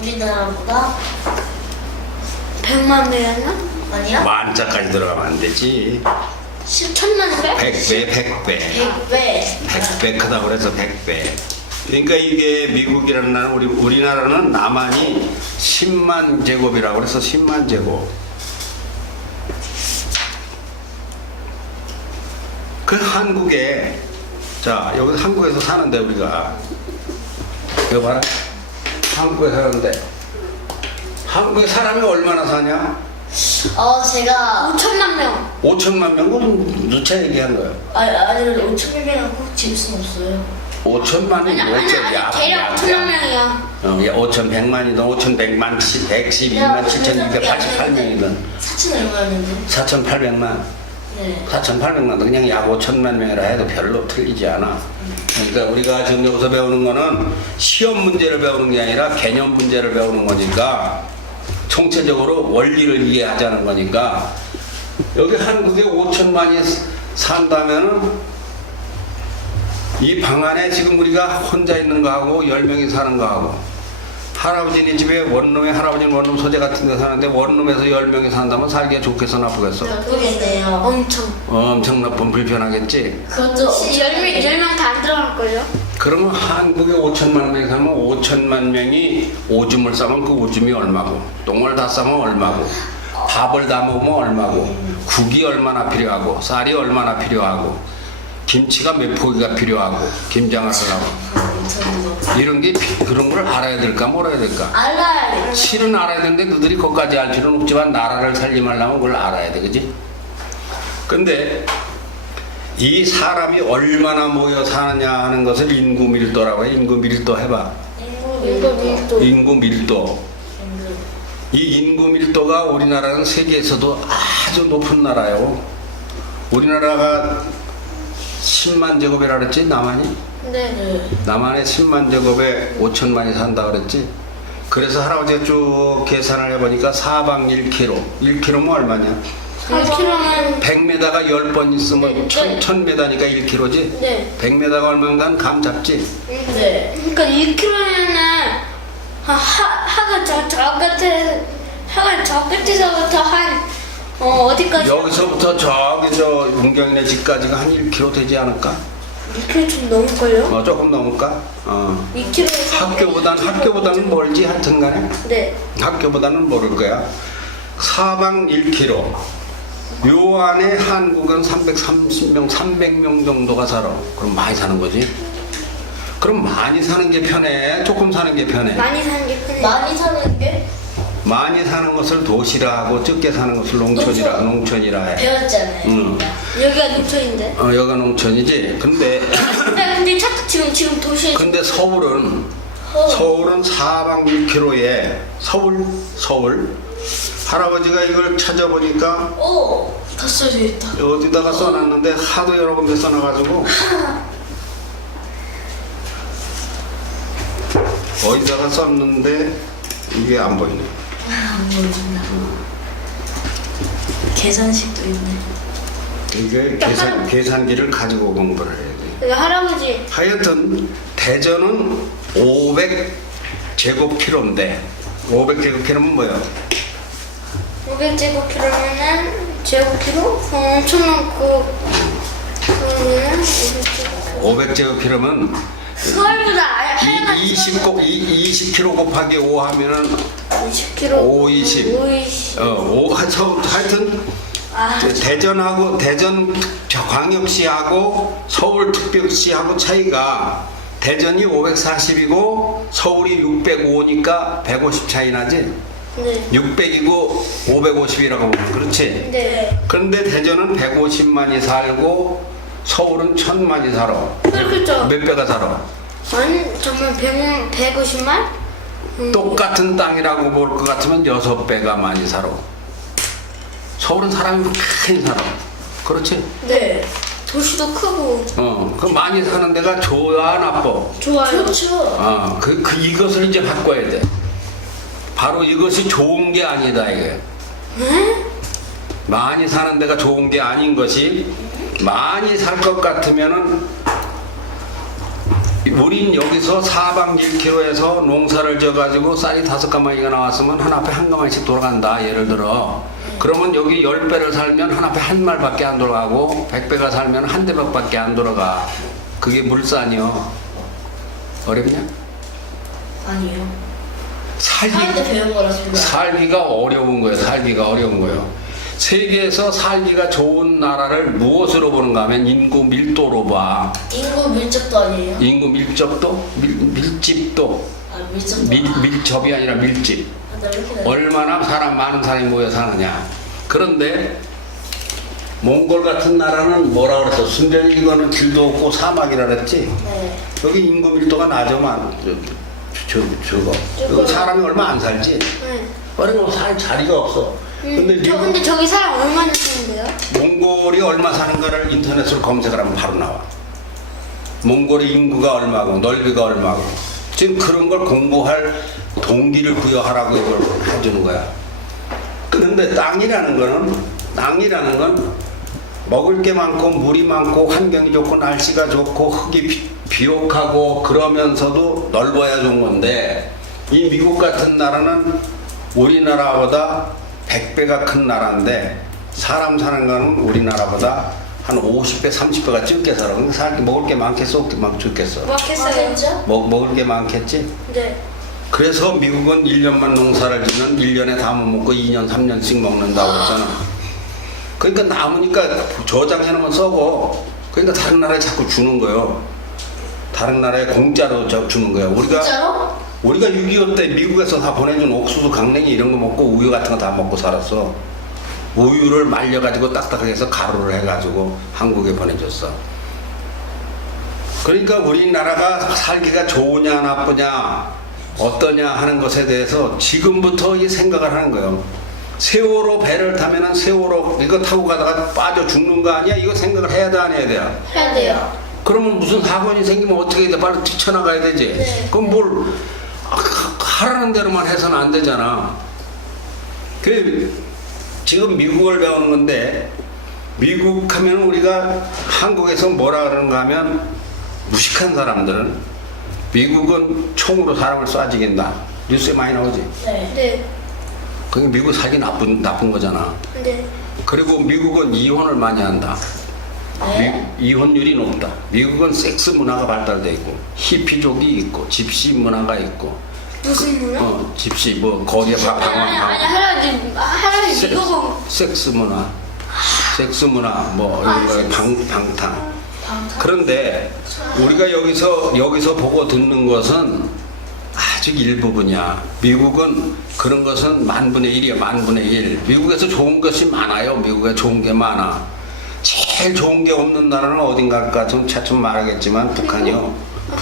우리나라보다 100만 배였나? 아니야? 만자까지 들어가면 안 되지. 10천만 배? 100배. 100배 크다고 그래서 100배. 그러니까 이게 미국이라는 나라는 우리나라는 남한이 10만 제곱이라고 그래서 10만 제곱. 그 한국에, 자 여기 한국에서 사는데 우리가 이거 봐라. 한국에 사는데 한국에 사람이 얼마나 사냐? 제가 5천만 명. 5천만 명은 누차 얘기한 거예요. 아니 5천명이랑 꼭 지을 순 없어요. 5천만이 아니, 대략 5천만 명이야. 5,100만이든 5,100만, 112만 7,288명이든 4천 얼마였는데? 4,800만. 네. 4,800만도 그냥 약 5천만 명이라 해도 별로 틀리지 않아. 그러니까 우리가 지금 여기서 배우는 거는 시험 문제를 배우는 게 아니라 개념 문제를 배우는 거니까, 총체적으로 원리를 이해하자는 거니까, 여기 한국에 5천만이 산다면은 이 방 안에 지금 우리가 혼자 있는 거하고 10명이 사는 거하고, 할아버지네 집에 원룸에 할아버지는 원룸 소재 같은 데 사는데 원룸에서 10명이 산다면 살기가 좋겠어 나쁘겠어? 모르겠네요. 엄청 나쁜 불편하겠지? 그것도 10명 다 안 들어갈걸요? 그러면 한국에 5천만 명이 사면 5천만 명이 오줌을 싸면 그 오줌이 얼마고, 똥을 다 싸면 얼마고, 밥을 다 먹으면 얼마고, 국이 얼마나 필요하고, 쌀이 얼마나 필요하고, 김치가 몇 포기가 필요하고, 김장을 하려고. 이런 게 그런 걸 알아야 될까 몰라야 될까? 알아야 돼. 실은 알아야 되는데 그들이 그것까지 알 필요는 없지만 나라를 살림하려면 그걸 알아야 돼. 그지? 근데 이 사람이 얼마나 모여 사느냐 하는 것을 인구 밀도라고 해. 인구 밀도 해봐. 인구 밀도. 이 인구 밀도가 우리나라는 세계에서도 아주 높은 나라예요. 우리나라가 10만 제곱이라 그랬지? 남한이? 네. 남한에 10만 제곱에 5천만이 산다 그랬지? 그래서 할아버지가 쭉 계산을 해보니까 사방 1km. 1km면 얼마냐? 1kg면 100m가 10번 있으면 네, 1000m니까 1kg지? 네. 100m가 얼마인가 감 잡지? 네. 그러니까 1kg면은 하가 저 끝에서부터 한 어디까지? 여기서부터 저기 저 문경이네 집까지가 한 1km 되지 않을까? 2kg 좀 넘을걸요? 조금 넘을까? 2kg. 학교보다는 멀지 하여튼간에 네. 학교보다는 모를 거야. 사방 1km. 요 안에 한국은 330명, 300명 정도가 살아. 그럼 많이 사는 거지? 그럼 많이 사는 게 편해? 조금 사는 게 편해? 많이 사는 게 편해. 많이 사는 게 많이 사는 것을 도시라 하고 적게 사는 것을 농촌이라 해. 배웠잖아요. 여기가 농촌인데. 여기가 농촌이지. 근데 근데 지금 도시에. 근데 서울은 사방 1km에 서울 할아버지가 이걸 찾아보니까 오, 다 써져 있다. 어디다가 써놨는데 하도 여러 군데 써놔가지고 어디다가 썼는데 이게 안 보이네. 안 보인다. 계산식도 있네. 이게 계산기를 가지고 공부를 해야 돼. 여기 할아버지. 하여튼 대전은 500제곱킬로인데 500제곱킬로면 뭐야? 500제곱킬로면은 제곱킬로? 엄청난 그러면은 500제곱킬로면 서울보다 하얀 20kg 곱하기 5 하면은 20kg. 5, 20. 5, 20. 하여튼 대전 광역시하고 서울특별시하고 차이가 대전이 540이고 서울이 605니까 150 차이 나지? 네. 600이고 550이라고 보면 그렇지? 네. 그런데 대전은 150만이 살고 서울은 1000만이 살아. 그렇겠죠. 몇 배가 살아? 아니 정말 150만? 똑같은 땅이라고 볼 것 같으면 6배가 많이 살아. 서울은 사람이 많이 살아. 그렇지? 네. 도시도 크고. 그 많이 사는 데가 좋아, 나빠? 좋아요. 좋죠. 이것을 이제 바꿔야 돼. 바로 이것이 좋은 게 아니다, 이게. 에? 많이 사는 데가 좋은 게 아닌 것이, 많이 살 것 같으면은, 우린 여기서 사방 1km에서 농사를 져가지고 쌀이 5가마니가 나왔으면 한 앞에 한 가마씩 돌아간다, 예를 들어. 그러면 여기 10배를 살면 한 앞에 한 말밖에 안 돌아가고 100배가 살면 한 대밖에 안 돌아가. 그게 물산이요. 어렵냐? 아니요. 사는데 배운 거라서. 살기가 어려운 거예요. 살기가 어려운 거예요. 세계에서 살기가 좋은 나라를 무엇으로 보는가 하면 인구 밀도로 봐. 인구 밀접도 아니에요? 인구 밀접도? 밀집도. 아, 밀접도. 밀접이 아니라 밀집. 나 이렇게 나. 얼마나 많은 사람이 모여 사느냐. 그런데 몽골 같은 나라는 뭐라 그랬어? 순전히 이거는 길도 없고 사막이라 그랬지? 네. 여기 인구 밀도가 낮아만 저거 여기 사람이 얼마 안 살지? 네. 어려워 살 자리가 없어. 근데 근데 저기 사람 얼마나 사는데요? 몽골이 얼마 사는가를 인터넷으로 검색을 하면 바로 나와. 몽골의 인구가 얼마고 넓이가 얼마고 지금 그런 걸 공부할 동기를 부여하라고 이걸 해주는 거야. 그런데 땅이라는 건 먹을 게 많고 물이 많고 환경이 좋고 날씨가 좋고 흙이 비옥하고 그러면서도 넓어야 좋은 건데 이 미국 같은 나라는 우리나라보다 100배가 큰 나라인데 사람 사는 거는 우리나라보다 한 50배, 30배가 적게 살아. 근데 먹을 게 많겠어? 막 적겠어? 맞겠어요. 먹을 게 많겠지? 네. 그래서 미국은 1년만 농사를 지면 1년에 다 못 먹고 2년, 3년씩 먹는다고 했잖아. 그러니까 남으니까 저장해놓으면 썩어. 그러니까 다른 나라에 자꾸 주는 거예요. 다른 나라에 공짜로 주는 거야. 진짜로? 우리가 6.25 때 미국에서 다 보내준 옥수수, 강냉이 이런 거 먹고 우유 같은 거 다 먹고 살았어. 우유를 말려가지고 딱딱하게 해서 가루를 해가지고 한국에 보내줬어. 그러니까 우리나라가 살기가 좋으냐 나쁘냐 어떠냐 하는 것에 대해서 지금부터 이 생각을 하는 거예요. 세월호 배를 타면은 세월호 이거 타고 가다가 빠져 죽는 거 아니야? 이거 생각을 해야 돼, 안 해야 돼요? 해야 돼요. 그러면 무슨 사건이 생기면 어떻게 해야 돼? 빨리 뛰쳐나가야 되지. 네. 그럼 뭘 하라는 대로만 해서는 안 되잖아. 그 지금 미국을 배우는 건데 미국 하면 우리가 한국에서 뭐라 그러는가 하면 무식한 사람들은 미국은 총으로 사람을 쏴 죽인다. 뉴스에 많이 나오지. 네. 네. 그게 미국 살기 나쁜 거잖아. 네. 그리고 미국은 이혼을 많이 한다. 네. 이혼율이 높다. 미국은 섹스 문화가 발달돼 있고 히피족이 있고 집시 문화가 있고 무슨 문화? 집시 뭐 거기에 아니 할아버지 미국은 섹스 문화 뭐 이런 거 방탕. 그런데 우리가 여기서 보고 듣는 것은 아직 일부분이야. 미국은 그런 것은 만분의 1이야. 만분의 1. 미국에서 좋은 것이 많아요. 미국에 좋은 게 많아. 제일 좋은 게 없는 나라는 어딘가 할까 좀 차츰 말하겠지만 북한이요.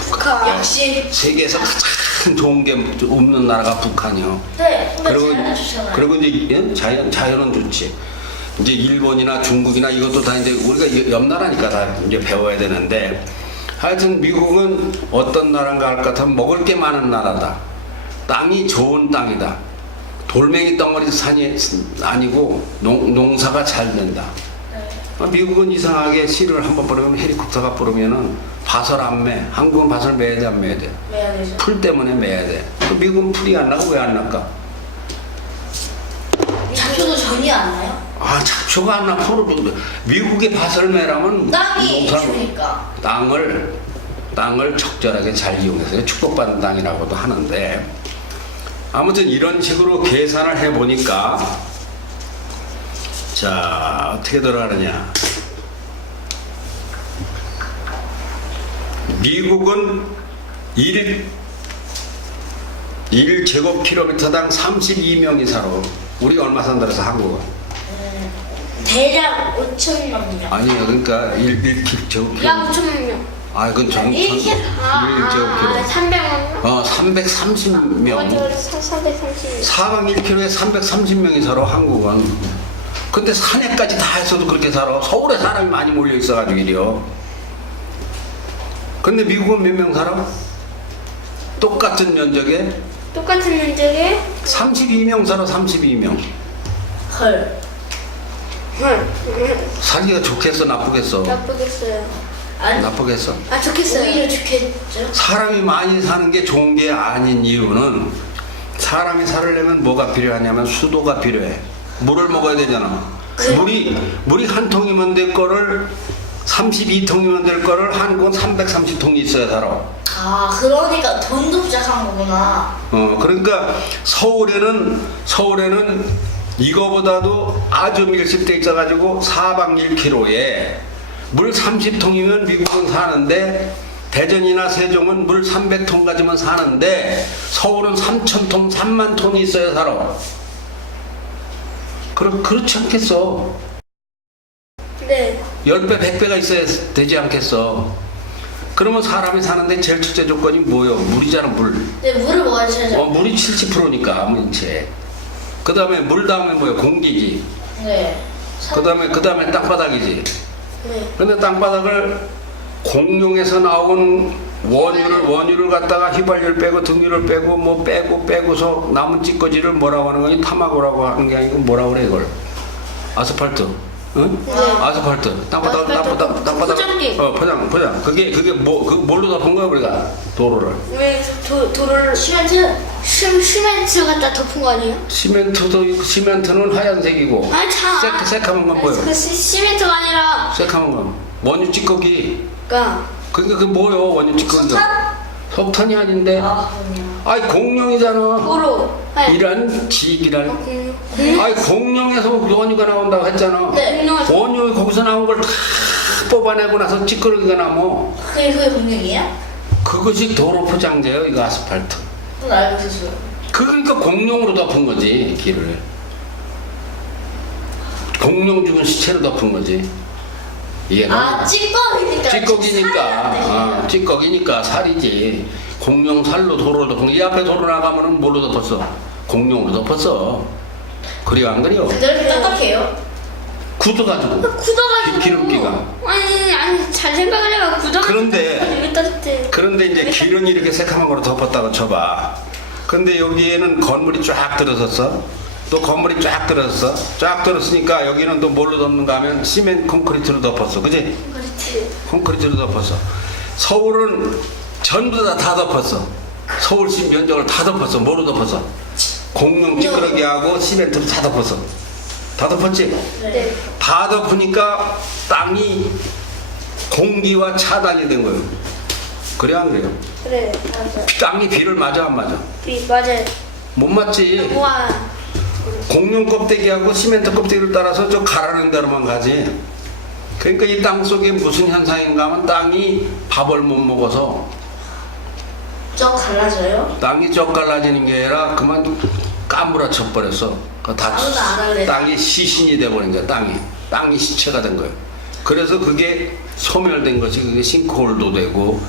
북한. 역시. 세계에서 가장 좋은 게 없는 나라가 북한이요. 네. 근데 그리고 자연은 좋잖아요. 그리고 이제 예? 자연은 좋지. 이제 일본이나 중국이나 이것도 다 이제 우리가 옆 나라니까 다 이제 배워야 되는데 하여튼 미국은 어떤 나라인가 할 것 같으면 먹을 게 많은 나라다. 땅이 좋은 땅이다. 돌멩이 덩어리 산이 아니고 농사가 잘 된다. 미국은 이상하게 씨를 한번 뿌리면 헬리콥터가 뿌리면은 밭을 안 매. 한국은 밭을 매야 돼, 안 매야 돼? 매야 되죠. 풀 때문에 매야 돼. 미국은 풀이 안 나고 왜 안 날까? 잡초도 전이 안 나요? 아, 잡초가 안 나. 풀을 미국의 밭을 매라면 땅이 농사- 주니까. 땅을 적절하게 잘 이용해서 축복받은 땅이라고도 하는데 아무튼 이런 식으로 계산을 해보니까 자 어떻게 들어가느냐. 미국은 1제곱킬로미터당 32명이 살아. 우리가 얼마 산다 그래서 한국은? 대략 5천명이요. 아니에요. 그러니까 1제곱킬로미터. 약 5천만 명. 아, 그건 전 300만 330명. 명? 330명. 4강 1km에 330명이 살아, 한국은. 근데 산에까지 다 했어도 그렇게 살아. 서울에 사람이 많이 몰려 있어가지고 이래요. 근데 미국은 몇 명 살아? 똑같은 면적에 똑같은 면적에 32명 살아, 32명. 헐. 살기가 좋겠어, 나쁘겠어? 나쁘겠어요. 아니, 나쁘겠어? 아 좋겠어요. 오히려 좋겠죠. 사람이 많이 사는 게 좋은 게 아닌 이유는 사람이 살려면 뭐가 필요하냐면 수도가 필요해. 물을 먹어야 되잖아. 물이 한 통이면 될 거를 32통이면 될 거를 한국은 330통이 있어야 살아. 아, 그러니까 돈도 부족한 거구나. 그러니까 서울에는 이거보다도 아주 밀집돼 있어가지고 사방 1km에 물 30통이면 미국은 사는데 대전이나 세종은 물 300통 가지면 사는데 서울은 3,000통, 3만 톤이 있어야 살아. 그렇지 않겠어? 네. 10배, 100배가 있어야 되지 않겠어? 그러면 사람이 사는데 제일 첫째 조건이 뭐예요? 물이잖아, 물. 네, 물을 먹어야 되죠. 물이 70%니까 문체. 그 다음에 물 다음에 뭐예요? 공기지. 네. 그 다음에 땅바닥이지. 네. 근데 땅바닥을 공룡에서 나온 원유를 갖다가 휘발유를 빼고 등유를 빼고 뭐 빼고서 남은 찌꺼기를 뭐라고 하는 거니? 타마고라고 하는 게 아니고 뭐라고 그래 이걸? 아스팔트. 응? 네. 아스팔트. 땅바닥. 포장기. 포장. 그게 뭘로 덮은 거야 우리가? 도로를. 왜 돌을 시멘트 갖다 덮은 거 아니에요? 시멘트는 하얀색이고. 아니 참. 새카만 건 뭐예요? 그 시멘트가 아니라. 새카만 건 원유 찌꺼기. 그러니까. 그러니까 그 뭐요 원유 찌꺼기가? 석탄이 아닌데. 아, 그럼요. 아이 공룡이잖아. 도로. 이란 지기랄. 네. 아이 공룡에서 원유가 나온다고 했잖아. 네. 원유 거기서 나온 걸 다 뽑아내고 나서 찌꺼기가 나면 그게 공룡이에요? 그것이 도로 포장재예요. 이거 아스팔트. 그건 알고 있었어요. 그러니까 공룡으로 덮은 거지 길을. 공룡 죽은 시체로 덮은 거지. 이해가? 아, 찌꺼기니까. 찌꺼기니까 살이지. 공룡 살로 도로를 덮은 거. 이 앞에 도로 나가면은 뭘로 덮었어? 공룡으로 덮었어. 그래요 안 그래요? 근데 이렇게 딱딱해요? 굳어가지고. 굳어가지고. 기름기가. 아니 잘 생각을 해봐. 굳어가지고. 그런데- 왜 따뜻해? 그런데 이제 길은 이렇게 새카만 거로 덮었다고 쳐봐. 근데 여기에는 건물이 쫙 들어섰어. 또 건물이 쫙 들었어. 쫙 들었으니까 여기는 또 뭘로 덮는가 하면 시멘트 콘크리트로 덮었어. 그지? 그렇지. 콘크리트로 덮었어. 서울은 전부 다 덮었어. 서울시 면적을 다 덮었어. 뭐로 덮었어? 공룡 찌끄러기 하고 시멘트로 다 덮었어. 다 덮었지? 네. 다 덮으니까 땅이 공기와 차단이 된 거예요. 그래 안 그래요? 그래. 맞아. 땅이 비를 맞아 안 맞아? 맞아요. 못 맞지. 와. 공룡 껍데기하고 시멘트 껍데기를 따라서 저 가라는 대로만 가지. 그러니까 이 땅 속에 무슨 현상인가 하면 땅이 밥을 못 먹어서 쩍 갈라져요? 땅이 쩍 갈라지는 게 아니라 그만 까무라쳐 버렸어. 다 아무도 안 할래. 땅이 시신이 돼버린 거야. 땅이 시체가 된 거예요. 그래서 그게 소멸된 것이 그게 싱크홀도 되고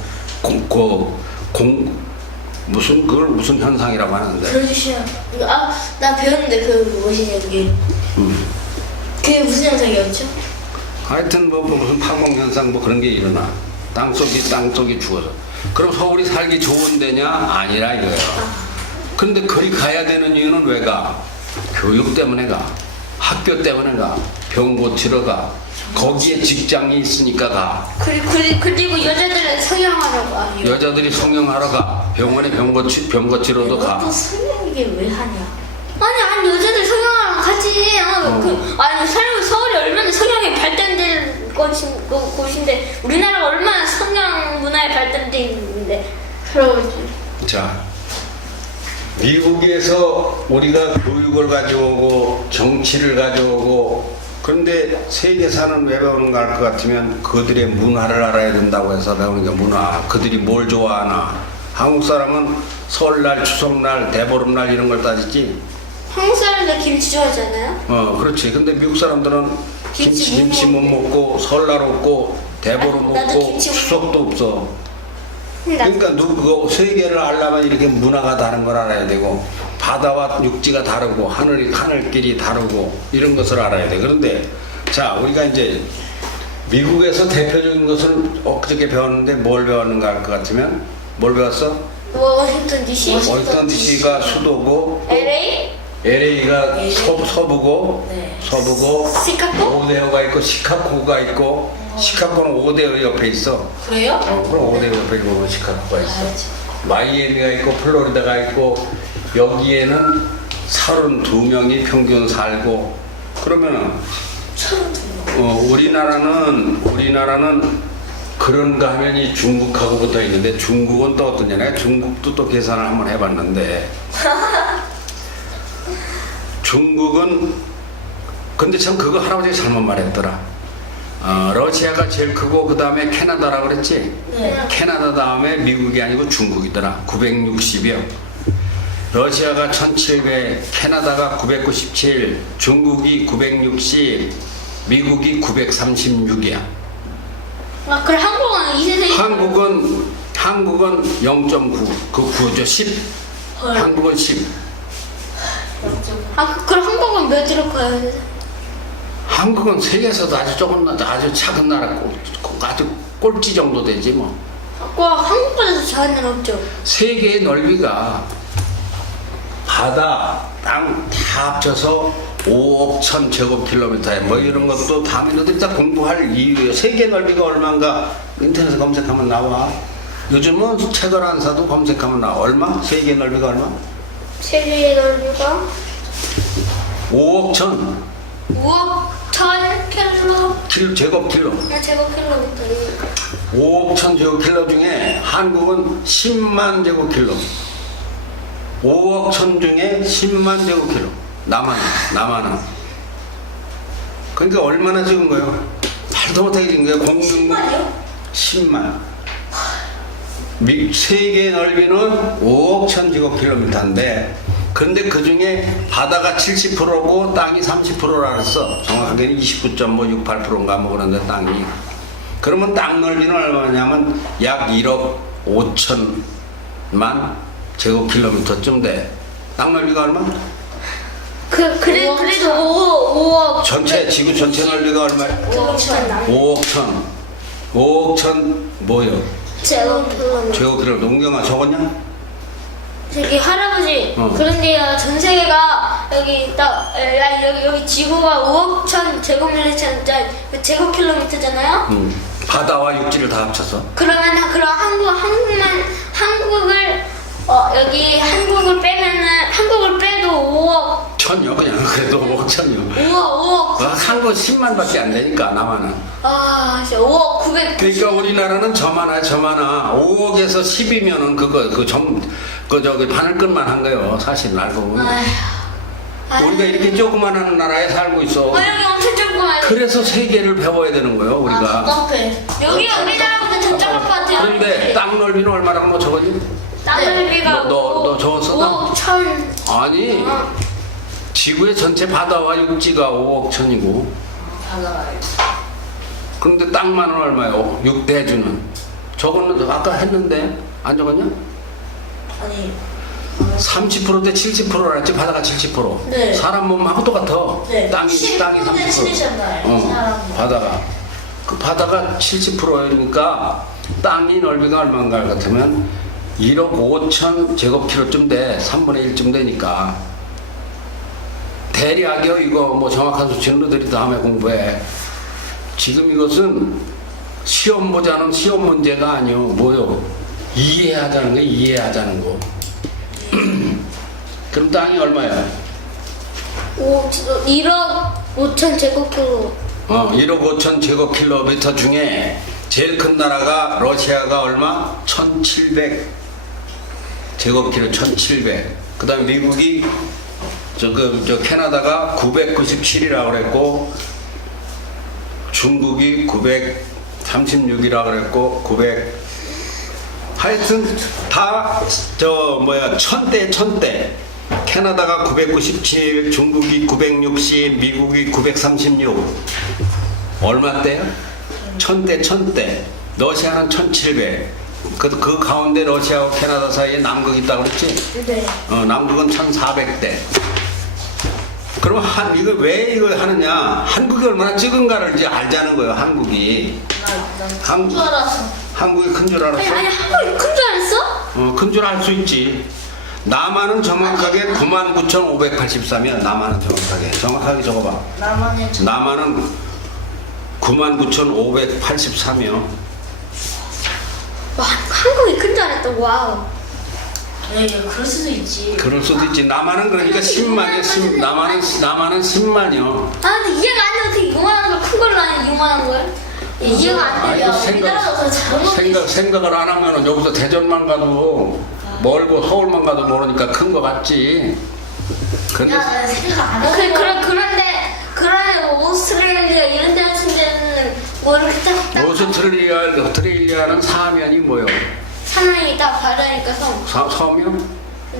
무슨 그걸 무슨 현상이라고 하는데. 그러시면 나 배웠는데 그 무엇이냐 그게 그게 무슨 현상이었죠? 하여튼 뭐 무슨 파공 현상 뭐 그런 게 일어나. 땅 속이 죽어서. 그럼 서울이 살기 좋은 데냐? 아니라 이거예요. 근데 그리 가야 되는 이유는 왜 가? 교육 때문에 가. 학교 때문에 가. 병 고치러 가. 거기에 직장이 있으니까 가. 그리고 여자들은 성형하러 가. 여자들이 성형하러 가. 병원에 병 고치러도 가. 또 설명이게 왜 하냐? 아니 여자들 성형하러 가지. 아니 서울이 얼마나 성형이 발달된 곳인데 우리나라가 얼마나 성형 문화에 발달돼 있는데. 그러지. 자, 미국에서 우리가 교육을 가져오고 정치를 가져오고 그런데 세계사는 왜 배우는가 할 것 같으면 그들의 문화를 알아야 된다고 해서 배우는 게 문화. 그들이 뭘 좋아하나. 한국 사람은 설날, 추석날, 대보름날 이런 걸 따지지. 한국 사람들 김치 좋아하잖아요. 그렇지. 근데 미국 사람들은 김치 못 먹고 설날 없고 대보름 나도 없고 김치 못 추석도 없어. 그러니까 누구 세계를 알려면 이렇게 문화가 다른 걸 알아야 되고 바다와 육지가 다르고 하늘길이 다르고 이런 것을 알아야 돼. 그런데 자 우리가 이제 미국에서 대표적인 것을 엊그저께 배웠는데 뭘 배웠는가 할 것 같으면 뭘 배웠어? 워싱턴 DC. 워싱턴 DC가 수도고 LA. LA가 서부고 네. 서부고 시카고. 오데오가 있고 시카고가 있고 시카고는 오데오 옆에 있어. 그래요? 그럼 오데오 옆에 보면 시카고가 있어. 알지. 마이애미가 있고 플로리다가 있고 여기에는 32명이 평균 살고 그러면은 우리나라는 그런가 하면 이 중국하고 붙어 있는데 중국은 또 어떠냐? 내가 중국도 또 계산을 한번 해봤는데 중국은 근데 참 그거 할아버지가 잘못 말했더라. 러시아가 제일 크고 그 다음에 캐나다라고 그랬지? 네. 캐나다 다음에 미국이 아니고 중국이더라. 960여. 러시아가 1700, 캐나다가 997, 중국이 960, 미국이 936이야. 그래 한국은 이세세. 한국은 0.9, 그 9죠. 10. 헐. 한국은 10. 그럼 한국은 몇 위로 가요? 한국은 세계에서도 아주 작은 나라, 아주 꼴찌 정도 되지 뭐. 한국보다도 작은 나라 없죠. 세계의 넓이가 바다, 땅 다 합쳐서 5억 1천 제곱킬로미터에 뭐 이런 것도 다 너희들 다 공부할 이유예요. 세계 넓이가 얼마인가 인터넷에 검색하면 나와. 요즘은 책을 안 사도 검색하면 나와. 얼마? 세계 넓이가 얼마? 세계의 넓이가 5억 1천 5억 1,000 제곱킬로. 제곱킬로미터. 5억 1천 제곱킬로 중에 한국은 10만 제곱킬로. 5억 1천 중에 10만 제곱킬로. 남한은. 그러니까 얼마나 적은 거예요? 말도 못하게 적은 거예요. 10만이요? 10만. 세계 넓이는 5억 1천 제곱킬로미터인데 근데 그 중에 바다가 70%고 땅이 30%라 그랬어. 정확하게는 29.68%인가 뭐 그런데 땅이. 그러면 땅 넓이는 얼마냐면 약 1억 5천만 제곱킬로미터쯤 돼. 땅 넓이가 얼마? 그래도 5억. 지구 전체 넓이가 얼마야? 5억 천. 5억 천 뭐요? 제곱킬로미터. 제곱킬로미터. 농경아 적었냐? 저기 할아버지 어. 그런데요 전 세계가 여기 딱 여기 지구가 5억 1천 제곱킬로미터잖아요. 바다와 육지를 다 합쳐서. 그러면 그럼 한국을 여기 한국을 빼도 5억 천요 그냥 그래도 5억 천요. 5억 한국 10만밖에 안 되니까 남한은. 진짜 5억 900. 그러니까 우리나라는 저만하. 5억에서 10이면은 저기 바늘끝만 한 거예요. 사실 알고 보면. 우리가 이렇게 조그만한 나라에 살고 있어. 여기 엄청 조그마해. 그래서 세계를 배워야 되는 거예요, 우리가. 답답해. 여기 우리나라보다 더 작을 것 같아요. 그런데 땅 넓이는 얼마라고 너 적었니? 땅 넓이가 너 적었어? 5억 1천. 아니, 지구의 전체 바다와 육지가 5억 천이고. 바다가. 그런데 땅만은 얼마요? 6대주는. 저거는 아까 했는데 안 적었냐? 아니. 30%대 70%라 했지, 바다가 70%. 네. 사람 몸하고 똑같아. 네. 땅이 10%대 30%. 7이잖아요. 사람. 바다가. 그 바다가 70%니까 땅이 넓이가 얼마인가 같으면 1억 5천 제곱킬로쯤 돼. 3분의 1쯤 되니까. 대략이요, 이거 뭐 정확한 수치는 너희들이 다음에 공부해. 지금 이것은 시험 보자는 시험 문제가 아니요. 뭐요? 이해하자는 거, 이해하자는 거. 그럼 땅이 얼마야? 1억 5천 제곱킬로. 1억 5천 제곱킬로미터 중에 제일 큰 나라가 러시아가 얼마? 1700 제곱킬로 1700. 그 다음에 미국이 저 캐나다가 997이라고 그랬고, 중국이 936이라고 그랬고, 900 하여튼 다 천대. 캐나다가 997, 중국이 960, 미국이 936. 얼마대요? 천대. 러시아는 1700. 그 가운데 러시아와 캐나다 사이에 남극이 있다고 그랬지? 네. 남극은 1400대. 그럼 이거 왜 이걸 하느냐? 한국이 얼마나 적은가를 이제 알자는 거예요, 한국이. 난 줄 알았어. 한국이 큰 줄 알았어? 아니 한국이 큰 줄 알았어? 큰 줄 알 수 있지. 남한은 정확하게 99,583이야. 남한은 정확하게 적어봐. 남한은 99,583이요. 와, 한국이 큰 줄 알았다. 와우. 네, 그럴 수도 있지. 그럴 수도 있지. 남한은 그러니까 10만이야. 남한은 10만이요. 근데 이해가 안 돼. 어떻게 요만한 걸 큰 걸로 하냐? 요만한 걸? 이해가 안 돼요. 생각을 안 하면은 여기서 대전만 가도 멀고 서울만 가도 모르니까 큰 거 같지. 근데 야, 생각 안 하고. 그런데 뭐 오스트레일리아 이런 데 같은 데는 뭐 이렇게 딱 오스트레일리아는 사면이 뭐요? 사나이 딱 바다니까 섬. 섬이요?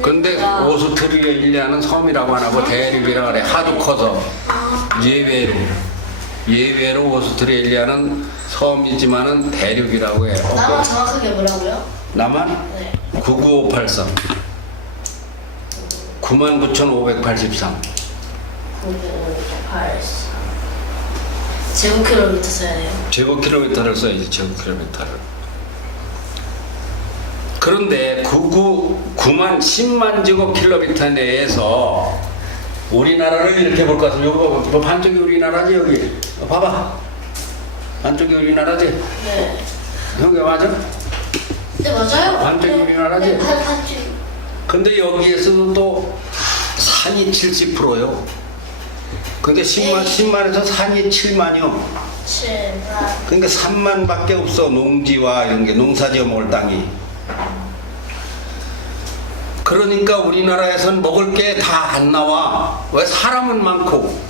근데 오스트레일리아는 섬이라고 안 하고 대륙이라 그래. 하도 커서. 예외로 오스트레일리아는 섬이지만은 대륙이라고 해요. 남은 정확하게 뭐라고요? 남한? 네. 99583. 99,583. 983. 제곱킬로미터 써야 돼요. 제곱킬로미터를 써야지, 제곱킬로미터를. 그런데 10만 제곱킬로미터 내에서 우리나라를 이렇게 볼 것 같으면, 여기 반쪽이 우리나라지, 여기. 봐봐. 반쪽이 우리나라지? 네. 여기 맞아? 네, 맞아요. 반쪽이 우리나라지? 네, 반쪽. 근데 여기에서도 또 산이 70%요. 근데 10만에서 산이 7만이요. 7만. 그러니까 3만밖에 없어. 농지와 이런 게 농사지어 먹을 땅이. 그러니까 우리나라에선 먹을 게 다 안 나와. 왜? 사람은 많고.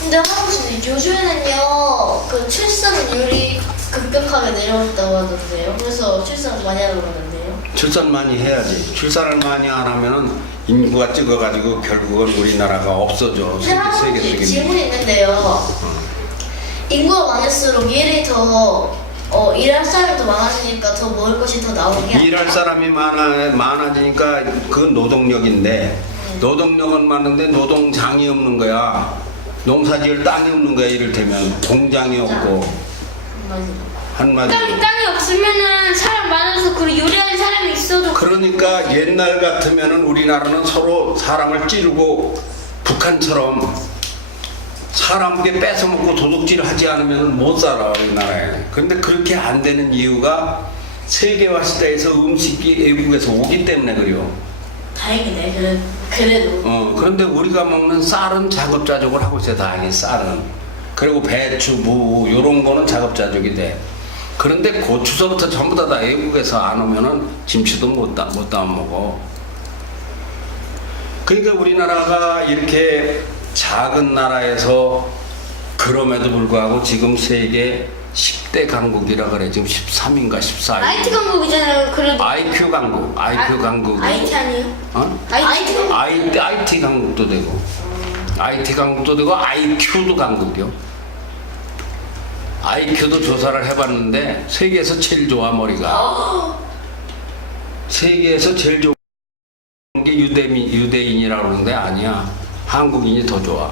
근데 한국은 요즘에는요, 그 출산율이 급격하게 내려왔다고 하던데요. 그래서 출산 많이 하려고 그러는데요. 출산 많이 해야지. 출산을 많이 안 하면은 인구가 적어가지고 결국은 우리나라가 없어져. 근데 한국에 세계적인. 질문이 있는데요. 인구가 많을수록 일이 더 일할 사람이 더 많아지니까 더 먹을 것이 더 나오는 게 일할 사람이 많아지니까 그건 노동력인데, 노동력은 많은데 노동장이 없는 거야. 농사지을 땅이 없는 거야. 이를테면 공장이 없고. 한마디로. 한마디로. 땅이 없으면은 사람 많아서 그 요리하는 사람이 있어도 그러니까 옛날 같으면은 우리나라는 서로 사람을 찌르고 북한처럼 사람에게 뺏어먹고 도둑질 하지 않으면 못 살아 우리나라에. 그런데 그렇게 안 되는 이유가 세계화 시대에서 음식이 외국에서 오기 때문에 그래요. 다행이네. 그래도. 그런데 우리가 먹는 쌀은 자급자족을 하고 있어요. 다행히 쌀은. 그리고 배추, 무 요런 거는 자급자족이 돼. 그런데 고추서부터 전부 다 외국에서 안 오면은 김치도 못 담아 먹어. 그러니까 우리나라가 이렇게 작은 나라에서 그럼에도 불구하고 지금 세계 10대 강국이라 그래. 지금 13인가 14위. IT 강국이잖아요. 그래도 IQ 강국. IT 아니에요? 어? IT IT 강국도 되고. IT 강국도 되고 IQ도 강국이요. IQ도 조사를 해봤는데 세계에서 제일 좋아 머리가. 세계에서 제일 좋은 게 유대인이라고 그러는데 아니야. 한국인이 더 좋아.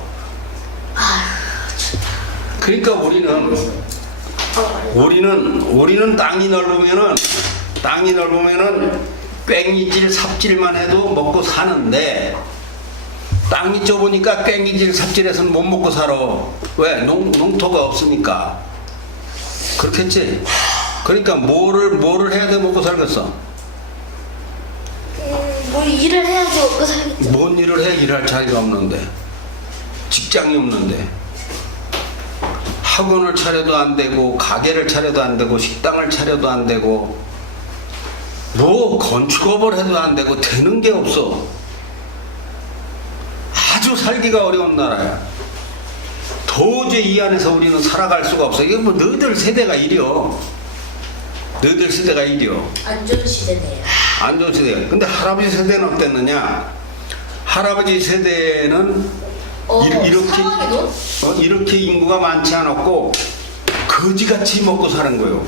그러니까 우리는 땅이 넓으면은 꽹이질 삽질만 해도 먹고 사는데 땅이 좁으니까 꽹이질 삽질해서는 못 먹고 살아. 왜? 농토가 없으니까. 그렇겠지? 그러니까 뭐를 해야 돼 먹고 살겠어? 뭐 일을 해야지 먹고 살겠지. 뭔 일을 해? 일할 자리가 없는데 직장이 없는데 학원을 차려도 안 되고 가게를 차려도 안 되고 식당을 차려도 안 되고 뭐 건축업을 해도 안 되고 되는 게 없어. 아주 살기가 어려운 나라야. 도저히 이 안에서 우리는 살아갈 수가 없어. 이게 뭐 너희들 세대가 이려. 너희들 세대가 이려. 안 좋은 시대네요. 안 좋은 세대야. 근데 할아버지 세대는 어땠느냐? 할아버지 세대는 이렇게 인구가 많지 않았고 거지같이 먹고 사는 거예요.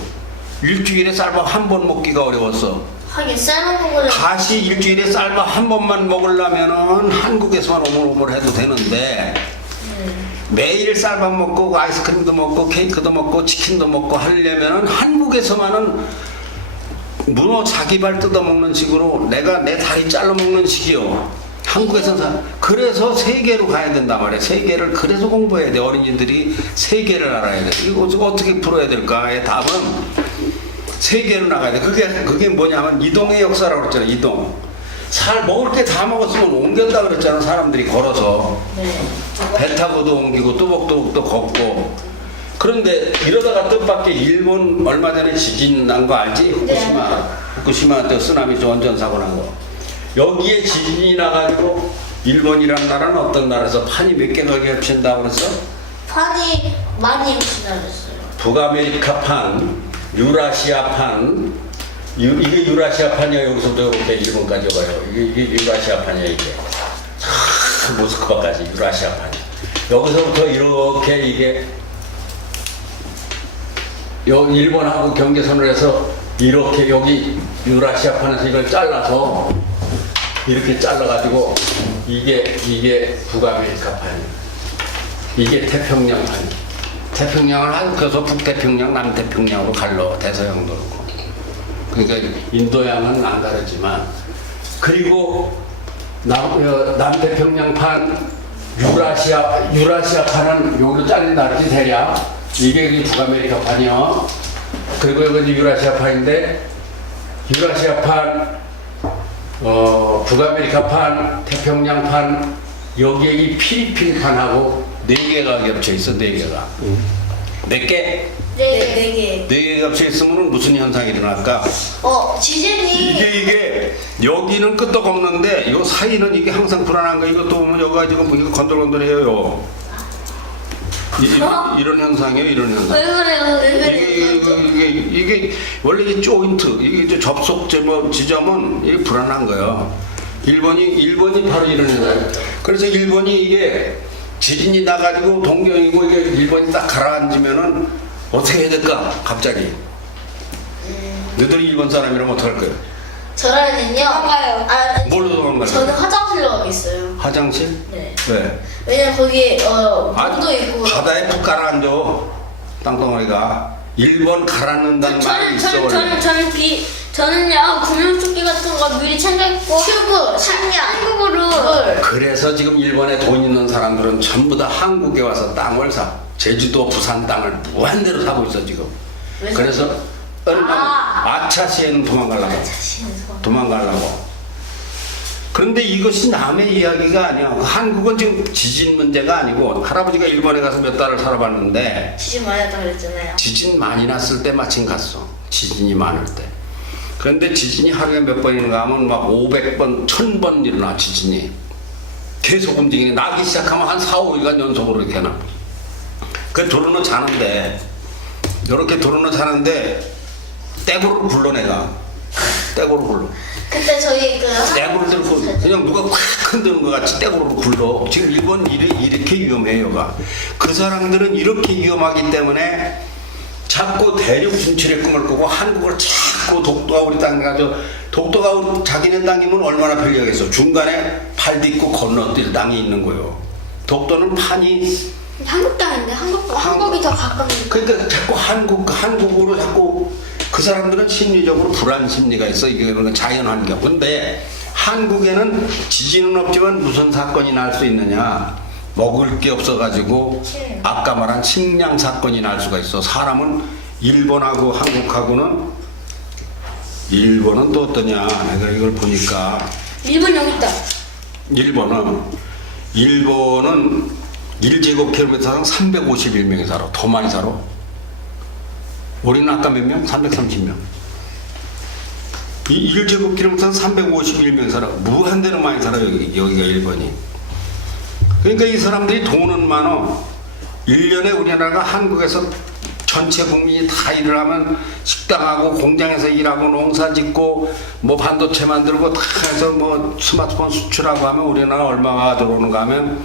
일주일에 쌀밥 한 번 먹기가 어려웠어. 하긴 쌀만 먹으려면 다시 일주일에 쌀밥 한 번만 먹으려면은 한국에서만 오물오물 해도 되는데 매일 쌀밥 먹고 아이스크림도 먹고 케이크도 먹고 치킨도 먹고 하려면은 한국에서만은 문어 자기발 뜯어먹는 식으로 내가 내 다리 잘라 먹는 식이요. 한국에서는 그래서 세계로 가야 된단 말이야. 세계를 그래서 공부해야 돼. 어린이들이 세계를 알아야 돼. 이거 어떻게 풀어야 될까의 답은 세계로 나가야 돼. 그게 뭐냐면 이동의 역사라고 그랬잖아. 이동. 살 먹을 게 다 먹었으면 옮겼다 그랬잖아. 사람들이 걸어서. 네. 배 타고도 옮기고 뚜벅뚜벅도 걷고. 그런데 이러다가 뜻밖의 일본 얼마 전에 지진 난 거 알지? 후쿠시마 때 쓰나미 원전 사고 난 거. 여기에 지진이 나가지고 일본이란 나라는 어떤 나라에서 판이 몇 개가 겹친다고 그랬어? 판이 많이 지나졌어요. 북아메리카판, 유라시아판, 이게 유라시아판이야. 여기서부터 이렇게 일본까지 가요. 이게 유라시아판이야. 이게 모스크바까지 유라시아판이. 여기서부터 이렇게 이게 일본하고 경계선을 해서 이렇게 여기 유라시아판에서 이걸 잘라서 이렇게 잘라가지고 이게 북아메리카판이, 이게 태평양판이. 태평양을 한그서 북태평양, 남태평양으로 갈러 대서양도로고. 그러니까 인도양은 안 다르지만 그리고 남태평양판 유라시아판은 여기로 잘린다 그러지 대략. 이게 북아메리카판이요. 그리고 여기 유라시아판인데 유라시아판, 북아메리카판, 태평양판, 여기에 이 필리핀판하고 4개가 겹쳐 있어. 4개가. 몇 개? 네 개. 4개 겹쳐 있으면 무슨 현상이 일어날까? 지진이 이게 여기는 끄떡없는데 요 사이는 이게 항상 불안한 거. 이것도 보면 여기가 지금 이거 건들건들해요. 이런 현상이에요. 이런 현상. 왜 그래요? 이게 원래 이 조인트, 이게 접속 지점은 이게 불안한 거예요. 일본이 바로 이런 현상. 그래서 일본이 이게 지진이 나가지고 동경이고 이게 일본이 딱 가라앉으면은 어떻게 해야 될까? 갑자기. 너희들이 일본 사람이라면 어떡할 거예요? 저라는요. 도망가요. 뭘로 도망가요? 저는 화장실로 가겠어요. 화장실? 네. 왜? 왜냐면 거기 문도 있고. 바다에 푹 가라앉아. 땅덩어리가. 일본 가라앉는다는 말이 있어. 원래. 저는요 구명조끼 같은 거 미리 챙겼고 튜브, 식량, 한국으로 물. 그래서 지금 일본에 돈 있는 사람들은 전부 다 한국에 와서 땅을 사. 제주도, 부산 땅을 무한대로 사고 있어 지금. 왜 그래서 아차시에는 도망가려고. 자신에서. 도망가려고. 그런데 이것이 남의 이야기가 아니야. 한국은 지금 지진 문제가 아니고 할아버지가 일본에 가서 몇 달을 살아봤는데 지진 많이 왔다 그랬잖아요. 지진 많이 났을 때 마침 갔어. 지진이 많을 때. 그런데 지진이 하루에 몇 번인가 하면 막 500번, 1000번 일어나 지진이. 계속 움직이네. 나기 시작하면 한 4, 5일간 연속으로 이렇게 나. 그 도로는 자는데 이렇게 도로는 자는데 떼구를 굴러 내가. 떼구를 굴러. 그때 저희 그 떼구를 들고 그냥 누가 콱 흔드는 것 같이 떼구를 굴러. 지금 일본 이렇게 위험해요가. 그 사람들은 이렇게 위험하기 때문에 자꾸 대륙 진출의 꿈을 꾸고 한국을 자꾸 독도가 우리 땅에 가서 독도가 자기네 땅이면 얼마나 편리하겠어. 중간에 발 딛고 건너뛸 땅이 있는 거예요. 독도는 판이 한국 땅인데 한국이 더 가깝니까. 그러니까 자꾸 한국으로 자꾸 그 사람들은 심리적으로 불안 심리가 있어. 이게 그런 자연 환경. 근데 한국에는 지진은 없지만 무슨 사건이 날 수 있느냐? 먹을 게 없어가지고 아까 말한 식량 사건이 날 수가 있어. 사람은 일본하고 한국하고는 일본은 또 어떠냐? 내가 이걸 보니까 일본 여기 있다. 일본은 1제곱킬로미터당 351명이 살아. 더 많이 살아. 우리는 아까 몇 명? 330명. 이 1제곱킬로미터당 351명이 살아. 무한대로 많이 살아. 여기가 일본이. 그러니까 이 사람들이 돈은 많어. 1년에 우리나라가 한국에서 전체 국민이 다 일을 하면 식당하고 공장에서 일하고 농사 짓고 뭐 반도체 만들고 다 해서 뭐 스마트폰 수출하고 하면 우리나라 얼마가 들어오는가 하면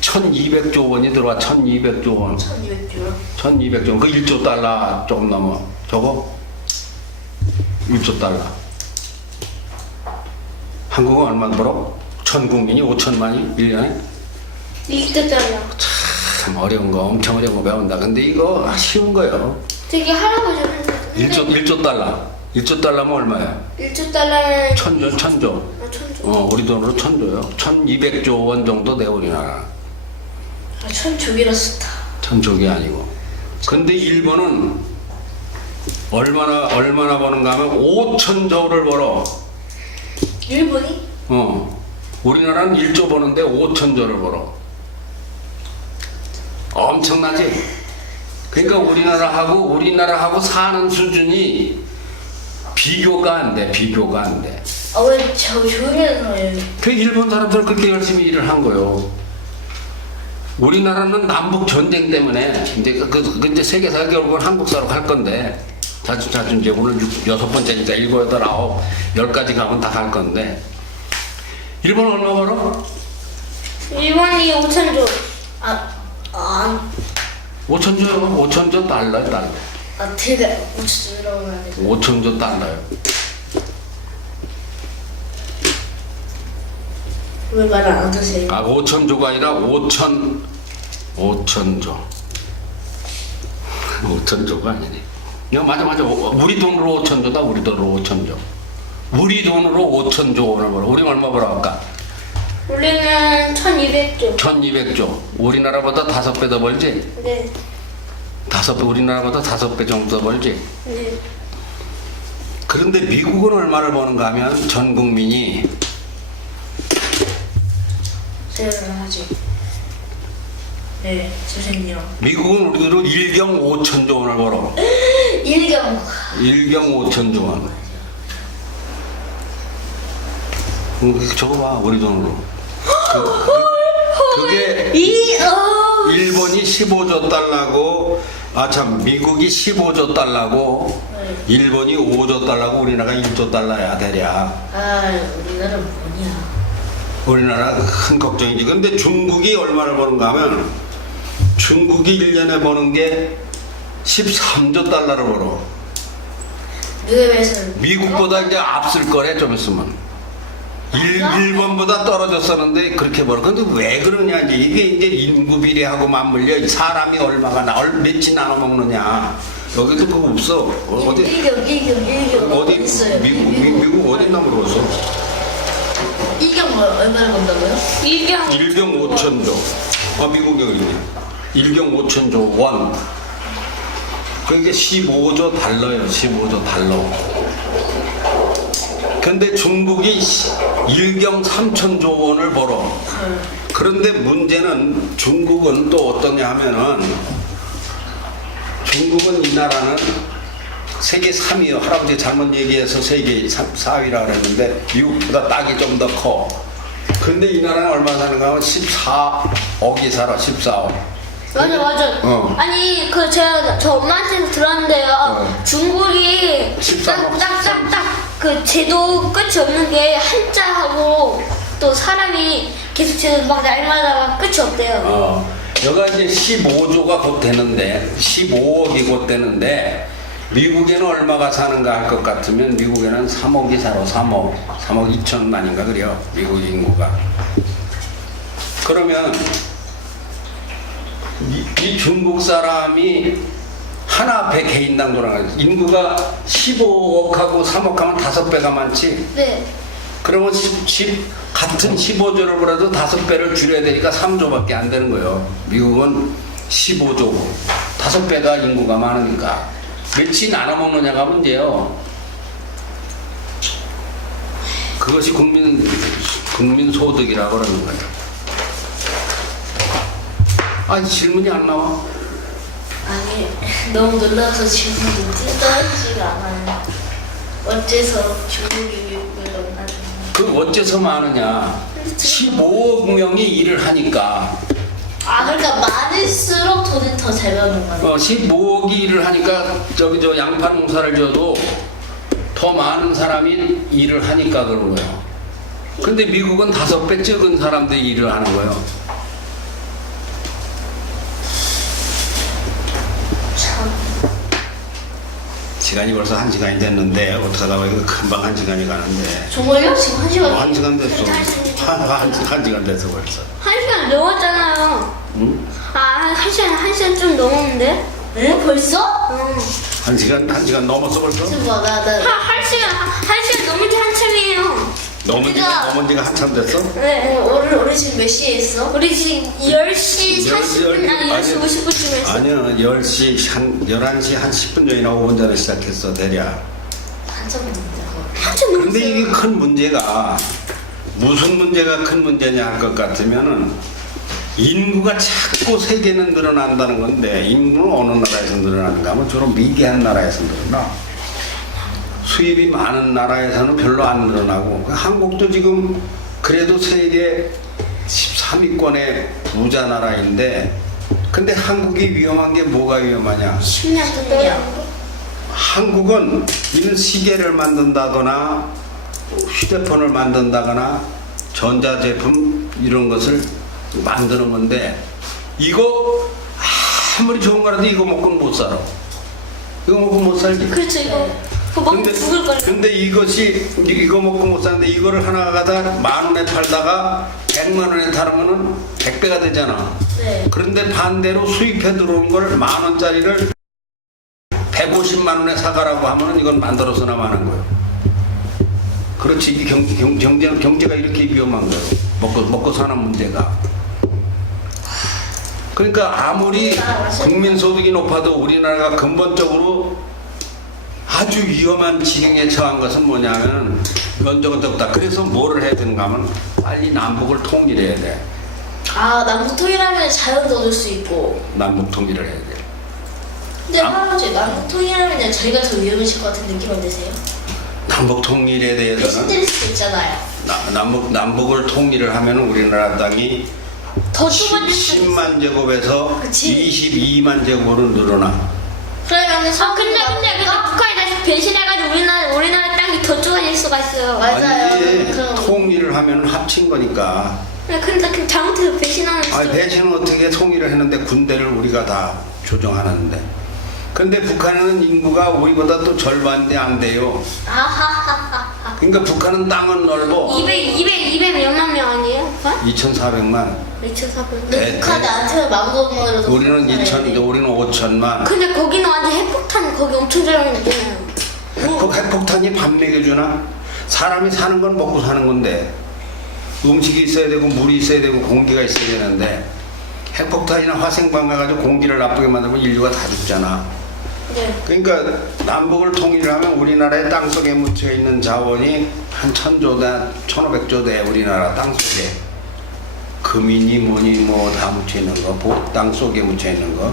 1200조 원이 들어와. 1200조 원. 1200조. 1200조 원. 그 1조 달러 조금 넘어. 저거 1조 달러. 한국은 얼마 벌어? 전 국민이 5천만이 1년에? 이때잖아. 참 어려운 거, 엄청 어려운 거 배운다. 근데 이거 쉬운 거예요. 되게 할아버지 1조 달러. 1조 달러면 얼마야? 1조 달러는 천조. 천조. 우리 돈으로 천조요. 1200조 원 정도 돼, 우리나라. 천조기로 스타. 천조기 아니고. 근데 일본은 얼마나 버는가 하면 5천조를 벌어. 일본이? 우리나라는 1조 버는데 5천조를 벌어. 엄청나지? 그러니까 우리나라하고 사는 수준이 비교가 안 돼. 아 왜 저 조용히 하는 거예요? 그 일본 사람들은 그렇게 열심히 일을 한 거요. 우리나라는 남북 전쟁 때문에 이제 세계사가 결국은 한국사로 갈 건데 자주 이제 오늘 6번째니까 7, 8, 9, 10까지 가면 다 갈 건데 일본 얼마 벌어? 일본이 5천조. 5천조요. 5천조 달러. 되게 5천조라고 해야 돼. 5천조 달러요. 왜 말을 안 하세요? 5천조가 아니라 5천조. 5천조가 아니네. 야, 맞아. 우리 돈으로 5천조다. 우리 돈으로 5천조. 우리 돈으로 5천조 원을 벌어. 우리 얼마 벌어갈까? 우리는 1200조. 1200조. 우리나라보다 5배 더 벌지? 네. 우리나라보다 5배 정도 더 벌지? 네. 그런데 미국은 얼마를 버는가 하면 전 국민이 세를 하지. 네, 선생님. 미국은 우리로 1경 5천조 원을 벌어. 1경. 5천조 원. 저거 봐, 우리 돈으로. 그게 일본이 15조 달러고, 미국이 15조 달러고, 일본이 5조 달러고, 우리나라가 1조 달러야, 대략. 우리나라 뭐냐? 우리나라 큰 걱정이지. 근데 중국이 얼마를 버는가 하면, 중국이 1년에 버는 게 13조 달러를 벌어. 미국에서는 미국보다 이제 앞설 거래, 좀 있으면. 일본보다 떨어졌었는데 그렇게 벌어. 근데 왜 그러냐, 이게 이제 인구 비례하고 맞물려. 사람이 얼마가 며칠 나눠 먹느냐. 여기도 그거 없어. 어디 일경 어디 있어요. 미국 어디 있나 물어봤어. 일경 뭐 얼마나 건다고요? 일경 1경 5천조. 미국이 여기. 1경 5천조 원. 그게 15조 달러예요. 15조 달러. 근데 중국이 1경 3천조 원을 벌어. 그런데 문제는 중국은 또 어떠냐 하면은 중국은 이 나라는 세계 3위요. 할아버지 잘못 얘기해서 세계 4위라 그랬는데 미국보다 땅이 좀 더 커. 근데 이 나라는 얼마 사는가 하면 14억이 살아. 14억. 맞아. 아니 그 제가 저 엄마한테서 들었는데요. 중국이 13억. 딱딱딱 그 제도 끝이 없는 게 한자하고 또 사람이 계속 제도 막 날마다 끝이 없대요. 여기가 이제 15조가 곧 되는데 15억이 곧 되는데 미국에는 얼마가 사는가 할 것 같으면 미국에는 3억이 살아. 3억 2천만인가 그래요. 미국 인구가. 그러면 이 중국 사람이 하나 100개인당 돌아가요. 인구가 15억하고 3억하면 5배가 많지. 네. 그러면 같은 15조를 벌어도 5배를 줄여야 되니까 3조밖에 안 되는 거예요. 미국은 15조고 5배가 인구가 많으니까 며칠 나눠 먹느냐가 문제예요. 그것이 국민 소득이라고 그러는 거예요. 아니 질문이 안 나와? 아니 너무 놀라서 질문이 떠오르지가 않아요. 어째서 중국이 미국을 만나는? 그 어째서 많으냐? 15억 명이 일을 하니까. 그러니까 많을수록 돈을 더 잘 버는 거네. 15억이 일을 하니까 저 양파 농사를 져도 더 많은 사람이 일을 하니까 그런 거예요. 근데 미국은 5배 적은 사람들이 일을 하는 거예요. 참. 시간이 벌써 1시간이 됐는데 어떡하다 보니까 금방 1시간이 가는데. 정말요? 지금 1시간? 1시간 됐어. 1시간 됐어 벌써. 1시간 넘었잖아요. 응? 한 시간 좀 넘었는데? 네? 벌써? 응. 1시간 넘었어 벌써? 지금 봐, 나. 한 시간 넘은 지 한참이에요. 넘은 지가 한참 됐어? 네. 우리 지금 몇 시에 있어? 우리 지금 10시 40분, 아니 10시 50분쯤에 했어. 아니요 10시 11시 한 10분 전이나 5분 전에 시작했어 대략. 한참 됐는데. 한참 그런데 넘었어요. 이게 큰 문제가 무슨 문제가 큰 문제냐 할 것 같으면은 인구가 자꾸 세계는 늘어난다는 건데 인구는 어느 나라에서 늘어나는가 하면 주로 미개한 나라에서 늘어나. 수입이 많은 나라에서는 별로 안 늘어나고 한국도 지금 그래도 세계 13위권의 부자 나라인데 근데 한국이 위험한 게 뭐가 위험하냐? 10년 전이요. 한국은 이런 시계를 만든다거나 휴대폰을 만든다거나 전자제품 이런 것을 만드는 건데 이거 아무리 좋은 거라도 이거 먹고는 못 살아. 이거 먹고 못 살지. 그렇죠, 이거. 그거 먹고 죽을 거예요. 근데 이거 먹고 못 사는데 이거를 하나 갖다 10,000원에 팔다가 100만 원에 팔으면은 100배가 되잖아. 네. 그런데 반대로 수입해 들어온 걸 10,000원짜리를 150만 원에 사가라고 하면은 이건 만들어서나 마는 거예요. 그렇지. 이 경제가 이렇게 위험한 거예요. 먹고 사는 문제가. 그러니까 아무리 국민소득이 높아도 우리나라가 근본적으로 아주 위험한 지경에 처한 것은 뭐냐면 면적은 적다. 그래서 뭐를 해야 되는가 하면 빨리 남북을 통일해야 돼. 남북 통일하면 자연도 얻을 수 있고. 남북 통일을 해야 돼. 근데 할아버지 남북 통일하면 저희가 더 위험해질 것 같은 느낌 안 드세요? 남북 통일에 대신 대해서는 때릴 수도 있잖아요. 남북을 통일을 하면 우리나라 땅이 더 좁아질 수 있어. 10만 제곱에서 그치. 22만 제곱으로 늘어나. 그러면 근데 북한이 다시 변신해가지고 우리나라 땅이 더 좁아질 수가 있어요. 맞아요. 아니 그럼. 통일을 하면 합친 거니까. 근데 잘못해서 배신하는 아니 배신은 어떻게 통일을 했는데 군대를 우리가 다 조정하는데. 근데 북한은 인구가 우리보다 또 절반이 안 돼요. 아하하하. 그러니까 북한은 땅은 넓어. 200 몇만 명 아니에요? 북한? 2,400만. 2,400. 근데 북한 나한테는 망고만으로도 우리는 2천, 우리는 5천만. 근데 거기는 완전 핵폭탄 거기 엄청 잘 먹잖아요. 핵폭탄이 밥 먹여주나? 사람이 사는 건 먹고 사는 건데 음식이 있어야 되고 물이 있어야 되고 공기가 있어야 되는데 핵폭탄이나 화생방 가가지고 공기를 나쁘게 만들면 인류가 다 죽잖아. 네. 그러니까 남북을 통일하면 우리나라의 땅속에 묻혀 있는 자원이 한 1,000조, 1,500조 돼. 우리나라 땅속에 금이니 뭐니 뭐 다 묻혀 있는 거, 땅속에 묻혀 있는 거.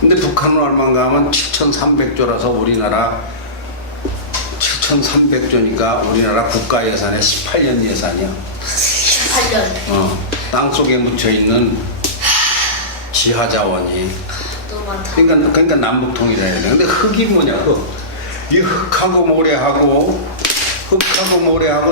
근데 북한은 얼마인가 하면 7,300조라서 우리나라 7,300조니까 우리나라 국가 예산의 18년 예산이야. 18년. 땅속에 묻혀 있는 지하 자원이. 너무 많다. 그러니까 남북 통일해야 돼. 근데 흙이 뭐냐? 이 흙하고 모래하고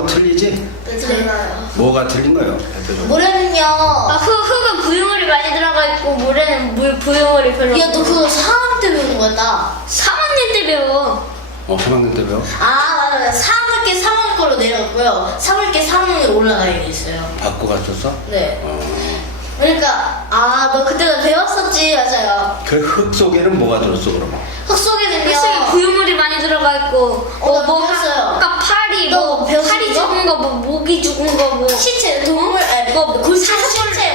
틀리지? 네, 틀려요. 뭐가 틀린 거예요? 대표적으로. 모래는요. 흙은 부유물이 많이 들어가 있고 모래는 물 부유물이 별로. 야, 너 그거 4학년 때 배우는 거다. 3학년 때 배워. 3학년 때 배워? 아, 맞아요. 3학기 3학년 걸로 내려갔고요. 3학기 3학년 올라가야 됐어요. 바꿔 갔었어? 네. 그러니까, 너 그때 배웠었지. 맞아요. 그 흙 속에는 뭐가 들었어 그럼? 흙 속에는요. 흙속에 부유물이 많이 들어가 있고. 나 배웠어요. 아까 파리 너 뭐 배웠어, 파리 이거? 죽은 거 뭐 모기 죽은 거 뭐. 시체, 동물, 뭐 시체,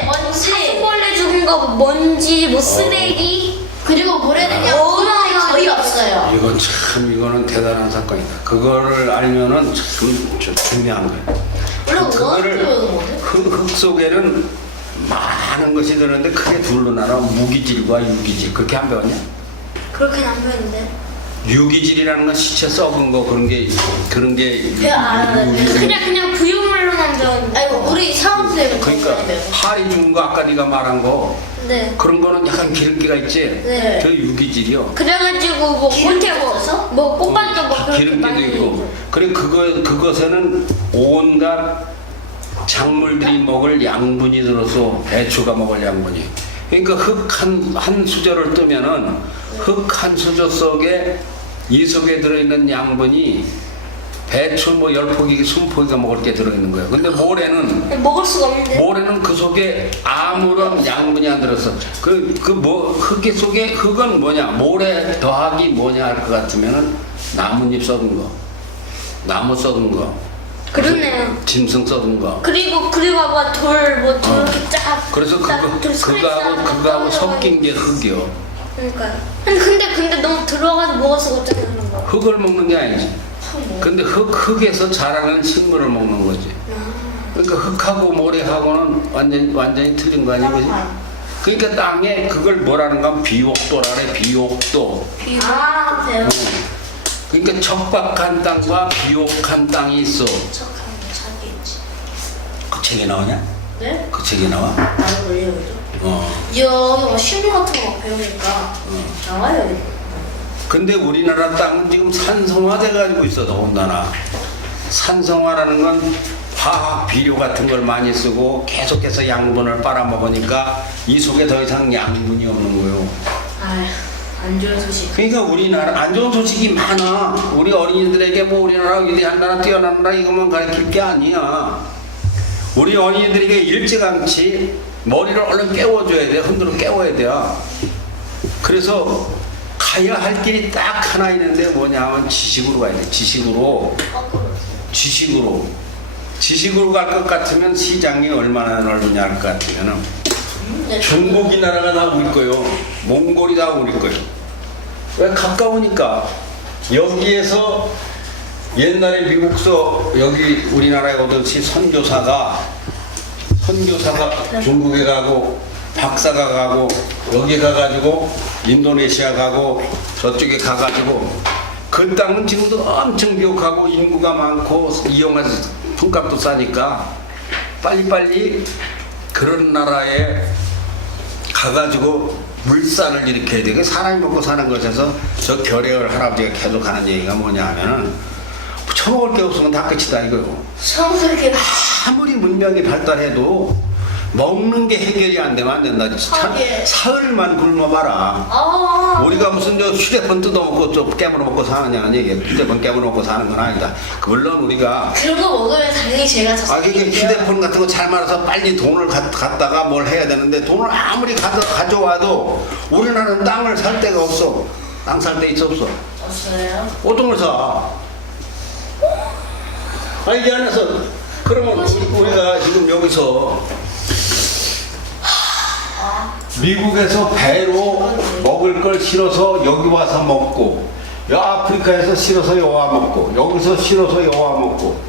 먼지. 사슴벌레 죽은 거 뭐 먼지 뭐 쓰레기. 그리고 모래는요. 어마어마하게 거의 없어요. 이거는 대단한 사건이다. 그거를 알면은 참 중요한 거야. 원래 어떻게 그거를 배우는 거지? 흙 속에는 많은 것이 들었는데 크게 둘로 나눠 무기질과 유기질. 그렇게 안 배웠냐? 그렇게는 안 배웠는데. 유기질이라는 건 시체 썩은 거 그런 게 그냥 부유물로만 배웠는데. 아이고, 우리 사원쌤은 그러니까 파리 죽은 거 아까 네가 말한 거 네. 그런 거는 약간 기름기가 있지. 네. 저 유기질이요. 그래가지고 뭐 곤태 뭐 꽃밭도 뭐 그렇게 기름기도 많이 있고. 그래 그것에는 온갖 작물들이 먹을 양분이 들어서 배추가 먹을 양분이. 그러니까 흙 한 수저를 뜨면은 흙 한 수저 속에 이 속에 들어있는 양분이 배추 뭐 10포기, 20포기가 먹을 게 들어있는 거예요. 근데 먹을 수가 없는데. 모래는 그 속에 아무런 양분이 안 들었어. 흙 속에 흙은 뭐냐? 모래 더하기 뭐냐 할 것 같으면은 나뭇잎 썩은 거, 나무 썩은 거, 그렇네요. 짐승 썩은 거. 그리고 아까 돌 이렇게 쫙. 그래서 그거하고 섞인 게 흙이요. 그러니까요. 근데 너무 들어가서 먹을 수가 없잖아요 그런 거. 흙을 먹는 게 아니지. 근데 흙에서 자라는 식물을 먹는 거지. 그러니까 흙하고 모래하고는 완전히 틀린 거 아니야, 그지? 그러니까 땅에 그걸 뭐라는 건 비옥도라래, 비옥도. 배워. 그러니까 척박한 땅과 비옥한 땅이 있어. 척하는 자기 있지. 그 책에 나오냐? 네? 그 책에 나와? 나도 걸려요. 여기 뭐 식물 같은 거 배우니까 나와요. 근데 우리나라 땅은 지금 산성화돼 가지고 있어, 더군다나. 산성화라는 건 화학 비료 같은 걸 많이 쓰고 계속해서 양분을 빨아먹으니까 이 속에 더 이상 양분이 없는 거예요. 아휴, 안 좋은 소식. 그러니까 우리나라 안 좋은 소식이 많아. 우리 어린이들에게 뭐 우리나라 위대한 나라 뛰어난 나라 이것만 가르칠 게 아니야. 우리 어린이들에게 일찌감치 머리를 얼른 깨워줘야 돼. 흔들어 깨워야 돼. 그래서 가야 할 길이 딱 하나 있는데 뭐냐 하면 지식으로 가야 돼. 지식으로 갈 것 같으면 시장이 얼마나 넓으냐 할 것 같으면은 중국이 나라가 다 우리 거요. 몽골이 다 우리 거요. 왜 가까우니까. 여기에서 옛날에 미국서 여기 우리나라에 오듯이 선교사가 중국에 가고 박사가 가고 여기 가가지고 인도네시아 가고 저쪽에 가가지고 그 땅은 지금도 엄청 비옥하고 인구가 많고 이용해서 품값도 싸니까 빨리빨리 그런 나라에 가가지고 물산을 일으켜야 돼. 사람이 먹고 사는 것에서 저 결핵을 할아버지가 계속 하는 얘기가 뭐냐 하면은 처먹을 게 없으면 다 끝이다 이거요. 처음부터 아무리 문명이 발달해도 먹는 게 해결이 안 되면 안 된다. 하게. 사흘만 굶어봐라. 아, 우리가 무슨 저 휴대폰 뜯어먹고 좀 깨물어 먹고 사느냐는 얘기야. 휴대폰 깨물어 먹고 사는 건 아니다. 물론 우리가 그런 거 먹으면 당연히 제가 더 그게 살게요. 휴대폰 같은 거 잘 말아서 빨리 돈을 갖다가 뭘 해야 되는데 돈을 아무리 가져와도 우리나라는 땅을 살 데가 없어. 땅 살 데 있어 없어. 없어요? 어떤 걸 사? 이 안에서 그러면 우리가 지금 여기서 미국에서 배로 먹을 걸 실어서 여기 와서 먹고 아프리카에서 실어서 여와 먹고 여기서 실어서 여와 먹고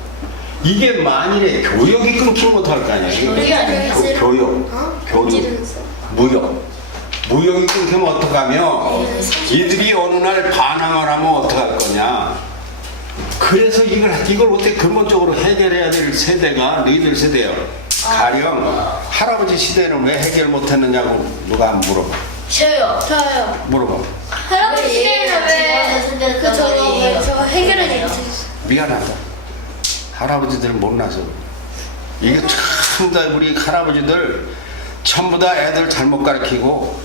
이게 만일에 교역이 끊기면 어떡할 거 아니야? 교육이 아니라 교역, 교육, 무역이 끊기면 어떡하며 이들이 어느 날 반항을 하면 어떡할 거냐? 그래서 이걸 어떻게 근본적으로 해결해야 될 세대가 너희들 세대예요. 가령 할아버지 시대는 왜 해결 못했느냐고 누가 한번 물어봐. 저요. 물어봐. 할아버지 시대에는 왜 저거 해결을 못했어요? 미안하다. 할아버지들 못나서. 이게 참 다 우리 할아버지들 전부 다 애들 잘못 가르치고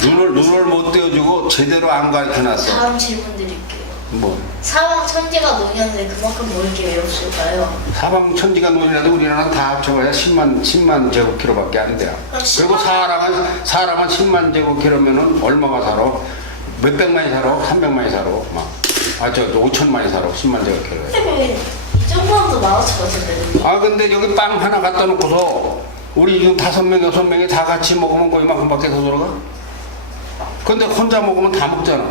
눈을 못 떼어주고 제대로 안 가르쳐놨어. 다음 질문 드릴게요. 뭐 사방 천지가 논이었는데 그만큼 먹을 게 왜 없을까요? 사방 천지가 논이라도 우리나라는 다 합쳐봐야 10만 제곱킬로밖에 안 돼요. 그럼 그리고 사람은 10만 제곱킬로면은 얼마가 살아? 몇백만이 살아? 300만이 살아? 저 5천만이 살아? 10만 제곱킬로에. 이 정도는 더 많았을 것 같은데. 근데 여기 빵 하나 갖다 놓고서 우리 지금 5명, 6명이 다 같이 먹으면 거 이만큼밖에 더 들어가? 근데 혼자 먹으면 다 먹잖아.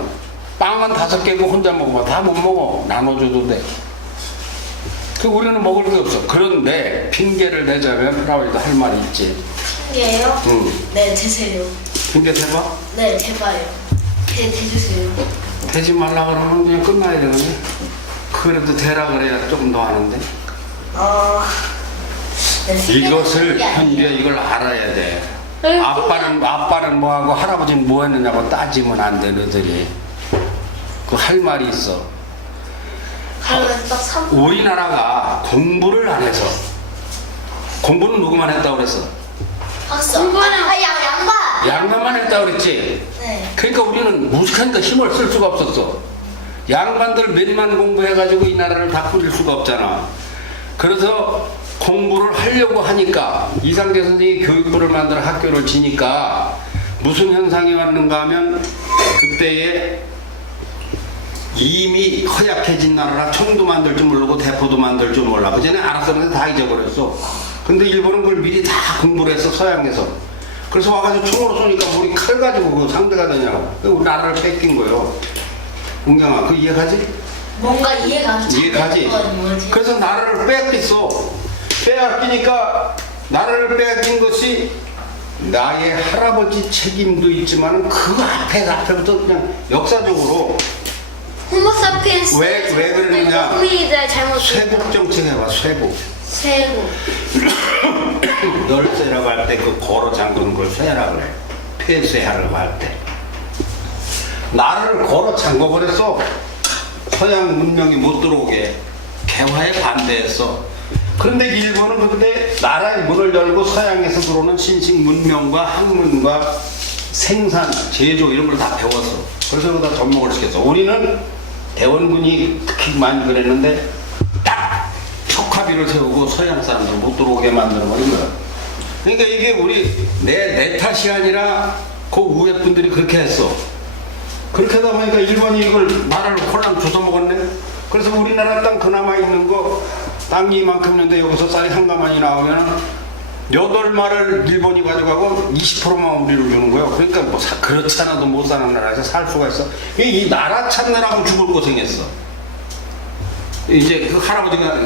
빵은 5개고 혼자 먹으면 다 못 먹어. 나눠줘도 돼. 우리는 먹을 게 없어. 그런데 핑계를 대자면 할아버지도 할 말이 있지. 핑계예요? 응. 네, 대세요. 핑계 대봐? 네, 대봐요. 대주세요. 대지 말라 그러면 그냥 끝나야 되는데. 그래도 대라 그래야 조금 더 하는데. 네, 이것을 핑계 현재 아니에요. 이걸 알아야 돼. 아빠는 뭐하고 할아버지는 뭐 했느냐고 따지면 안 돼, 너희들이. 그 할 말이 있어. 그러면 딱 3분. 우리나라가 공부를 안 해서 공부는 누구만 했다고 그랬어? 학습. 공부는- 양반. 양반만 했다고 그랬지? 네. 그러니까 우리는 무식하니까 힘을 쓸 수가 없었어. 양반들 몇만 공부해가지고 이 나라를 다 꾸릴 수가 없잖아. 그래서 공부를 하려고 하니까 이상재 선생이 교육부를 만들어 학교를 지니까 무슨 현상이 왔는가 하면 그때에 이미 허약해진 나라라 총도 만들 줄 모르고 대포도 만들 줄 몰라. 그전에 알았었는데 다 잊어버렸어. 근데 일본은 그걸 미리 다 공부를 했어, 서양에서. 그래서 와가지고 총으로 쏘니까 우리 칼 가지고 그 상대가 되냐고. 우리 나라를 뺏긴 거예요. 은경아, 그 이해가지? 뭔가 이해가 이해가지? 뭐지? 그래서 나라를 뺏겼어. 빼앗기니까 나라를 빼앗긴 것이 나의 할아버지 책임도 있지만 그 앞에부터 그냥 역사적으로 호모사피엔스 왜 그러느냐? 호미들 잘못. 쇄국 정책 해봐, 쇄국. 세고. 열쇠라고 할 때 그 걸어 잠그는 걸 쇠라 그래. 폐쇄하라고 할 때. 나라를 걸어 잠궈버렸어. 서양 문명이 못 들어오게. 개화에 반대했어. 그런데 일본은 그때 나라의 문을 열고 서양에서 들어오는 신식 문명과 학문과 생산, 제조 이런 걸 다 배웠어. 그래서 그러다 접목을 시켰어. 우리는 대원군이 특히 많이 그랬는데 딱 척화비를 세우고 서양 사람들 못 들어오게 만들어버린 거야. 그러니까 이게 우리 내 탓이 아니라 그 위에 분들이 그렇게 했어. 그렇게 하다 보니까 일본이 이걸 나라를 홀랑 주워 먹었네. 그래서 우리나라 땅 그나마 있는 거 땅이 이만큼인데 여기서 쌀이 한 가마니 나오면 8마를 일본이 가져가고 20%만 우리를 주는 거예요. 그러니까 뭐 그렇지 않아도 못 사는 나라에서 살 수가 있어. 이 나라 찾느라고 죽을 고생했어. 이제 그 할아버지가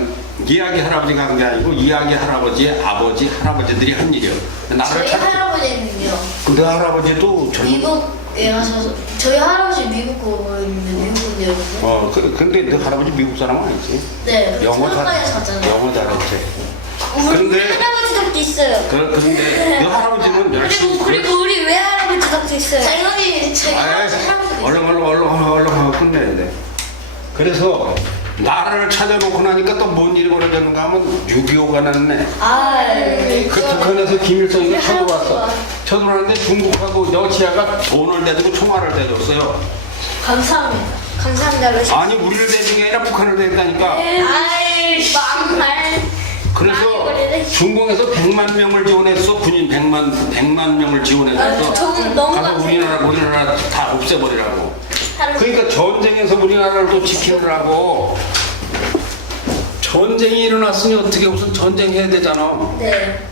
이야기 할아버지가 한 게 아니고 이야기 할아버지의 아버지 할아버지들이 한 일이요. 나라를 저희 할아버지는요. 그 할아버지도 미국에 가셔서 저희 할아버지 미국 거였는데 미국이었는데. 근데 너 할아버지 미국 사람 아니지? 네. 영어 창가에 사잖아요. 영어 잘했지. 우리 근데 할아버지 덕도 있어요. 그런데 너 할아버지는 열심히. 그리고 우리 외할아버지 덕도 있어요. 당연히 저희 할아버지 얼른 끝내야 돼. 그래서 나라를 찾아놓고 나니까 또 뭔 일이 벌어졌는가 하면 6.25가 났네. 그 북한에서 김일성이가 쳐들어왔어. 쳐들어왔는데 중국하고 러시아가 돈을 대주고 총알을 대줬어요. 감사합니다. 감사합니다, 러시아. 아니 우리를 대준 게 아니라 북한을 대했다니까. 아이, 막말. 그래서 중공에서 100만 명을 지원했어. 군인 100만 명을 지원했어. 저건 너무 가서 빡세요. 우리나라 다 없애버리라고. 그러니까 전쟁에서 우리나라를 또 지키느라고. 전쟁이 일어났으니 어떻게 무슨 전쟁해야 되잖아. 네.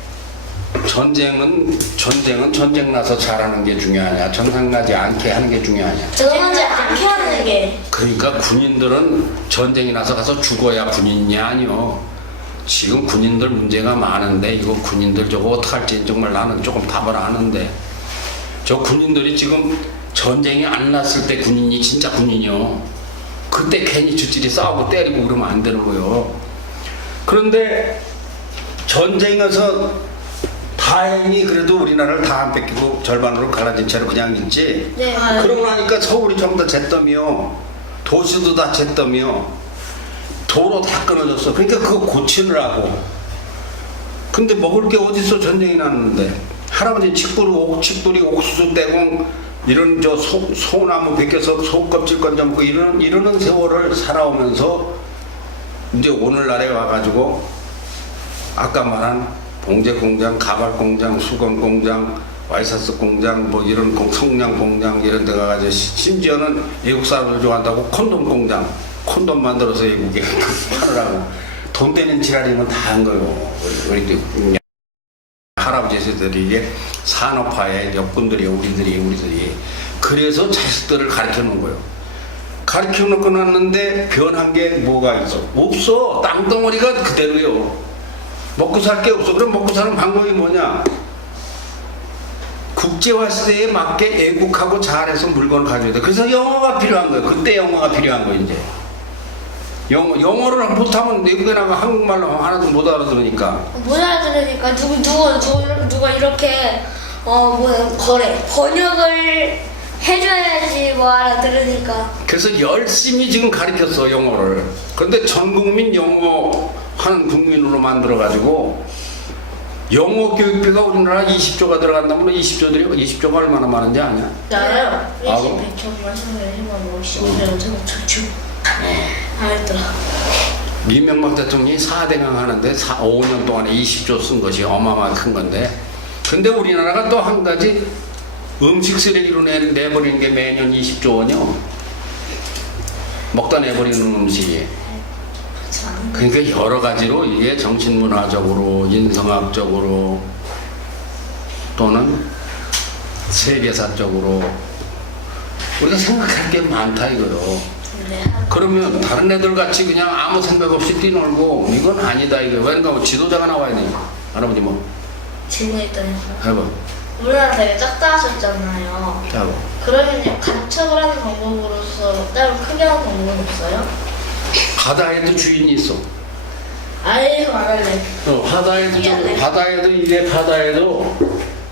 전쟁은 전쟁 나서 잘하는 게 중요하냐, 전쟁 나지 않게 하는 게 중요하냐. 전쟁지 않게 하는 게. 그러니까 군인들은 전쟁이 나서 가서 죽어야 군인이 아니요. 지금 군인들 문제가 많은데 이거 군인들 저거 어떡할지 정말 나는 조금 답을 아는데, 저 군인들이 지금 전쟁이 안 났을 때 군인이 진짜 군인이요. 그때 괜히 주질이 싸우고 때리고 그러면 안 되는 거요. 그런데 전쟁에서 다행히 그래도 우리나라를 다 안 뺏기고 절반으로 갈라진 채로 그냥 있지. 네. 그러고 나니까 서울이 전부 다 잿더미요. 도시도 다 잿더미요. 도로 다 끊어졌어. 그러니까 그거 고치느라고. 근데 먹을 게 어딨어. 전쟁이 났는데. 할아버지 칡뿌리 옥수수 떼고 이런 저 소나무 벗겨서 소껍질 건져 먹고 이러는 세월을 살아오면서 이제 오늘날에 와가지고 아까 말한 봉제 공장, 가발 공장, 수건 공장, 와이셔츠 공장, 뭐 이런 성냥 공장 이런 데 가가지고 심지어는 외국 사람들 좋아한다고 콘돔 공장, 콘돔 만들어서 외국에 팔으라고 돈 되는 지랄이면 다 한 거요. 우리 할아버지 세대들이 이게 산업화의 역군들이 우리들이 그래서 자식들을 가르쳐 놓은 거예요. 가르쳐 놓고 났는데 변한 게 뭐가 있어? 없어. 땅덩어리가 그대로요. 먹고 살 게 없어. 그럼 먹고 사는 방법이 뭐냐? 국제화 시대에 맞게 애국하고 잘해서 물건을 가져야 돼. 그래서 영어가 필요한 거예요. 그때 영어가 필요한 거예요, 이제. 영어를 못하면 외국에 나가 한국말로 하나도 못 알아들으니까. 못 알아들으니까 누가 이렇게 번역을 해줘야지 뭐 알아들으니까. 그래서 열심히 지금 가르쳤어, 영어를. 그런데 전 국민 영어 하는 국민으로 만들어가지고 영어 교육비가 우리나라 20조가 들어간다면 20조가 얼마나 많은지 아냐? 알아요. 아, 1십, 100천, 만천만, 1만, 50만, 5천, 천천. 알더라. 이명박 대통령이 4대강 하는데 5년 동안에 20조 쓴 것이 어마어마한 큰 건데, 근데 우리나라가 또 한 가지 음식 쓰레기로 내버리는 게 매년 20조 원이요. 먹다 내버리는 음식이. 그러니까 여러 가지로 이게 정신문화적으로, 인성학적으로, 또는 세계사적으로 우리가 생각할 게 많다 이거요. 그러면 다른 애들 같이 그냥 아무 생각 없이 뛰놀고 이건 아니다 이거. 그러니까 뭐 지도자가 나와야 되니까. 할아버지 뭐 질문 있다니까. 해봐. 우리나라 되게 작다 하셨잖아요. 해봐. 그러면 간척을 하는 방법으로서 따로 크게 하는 방법은 없어요? 바다에도 주인이 있어. 아예 안 할래. 바다에도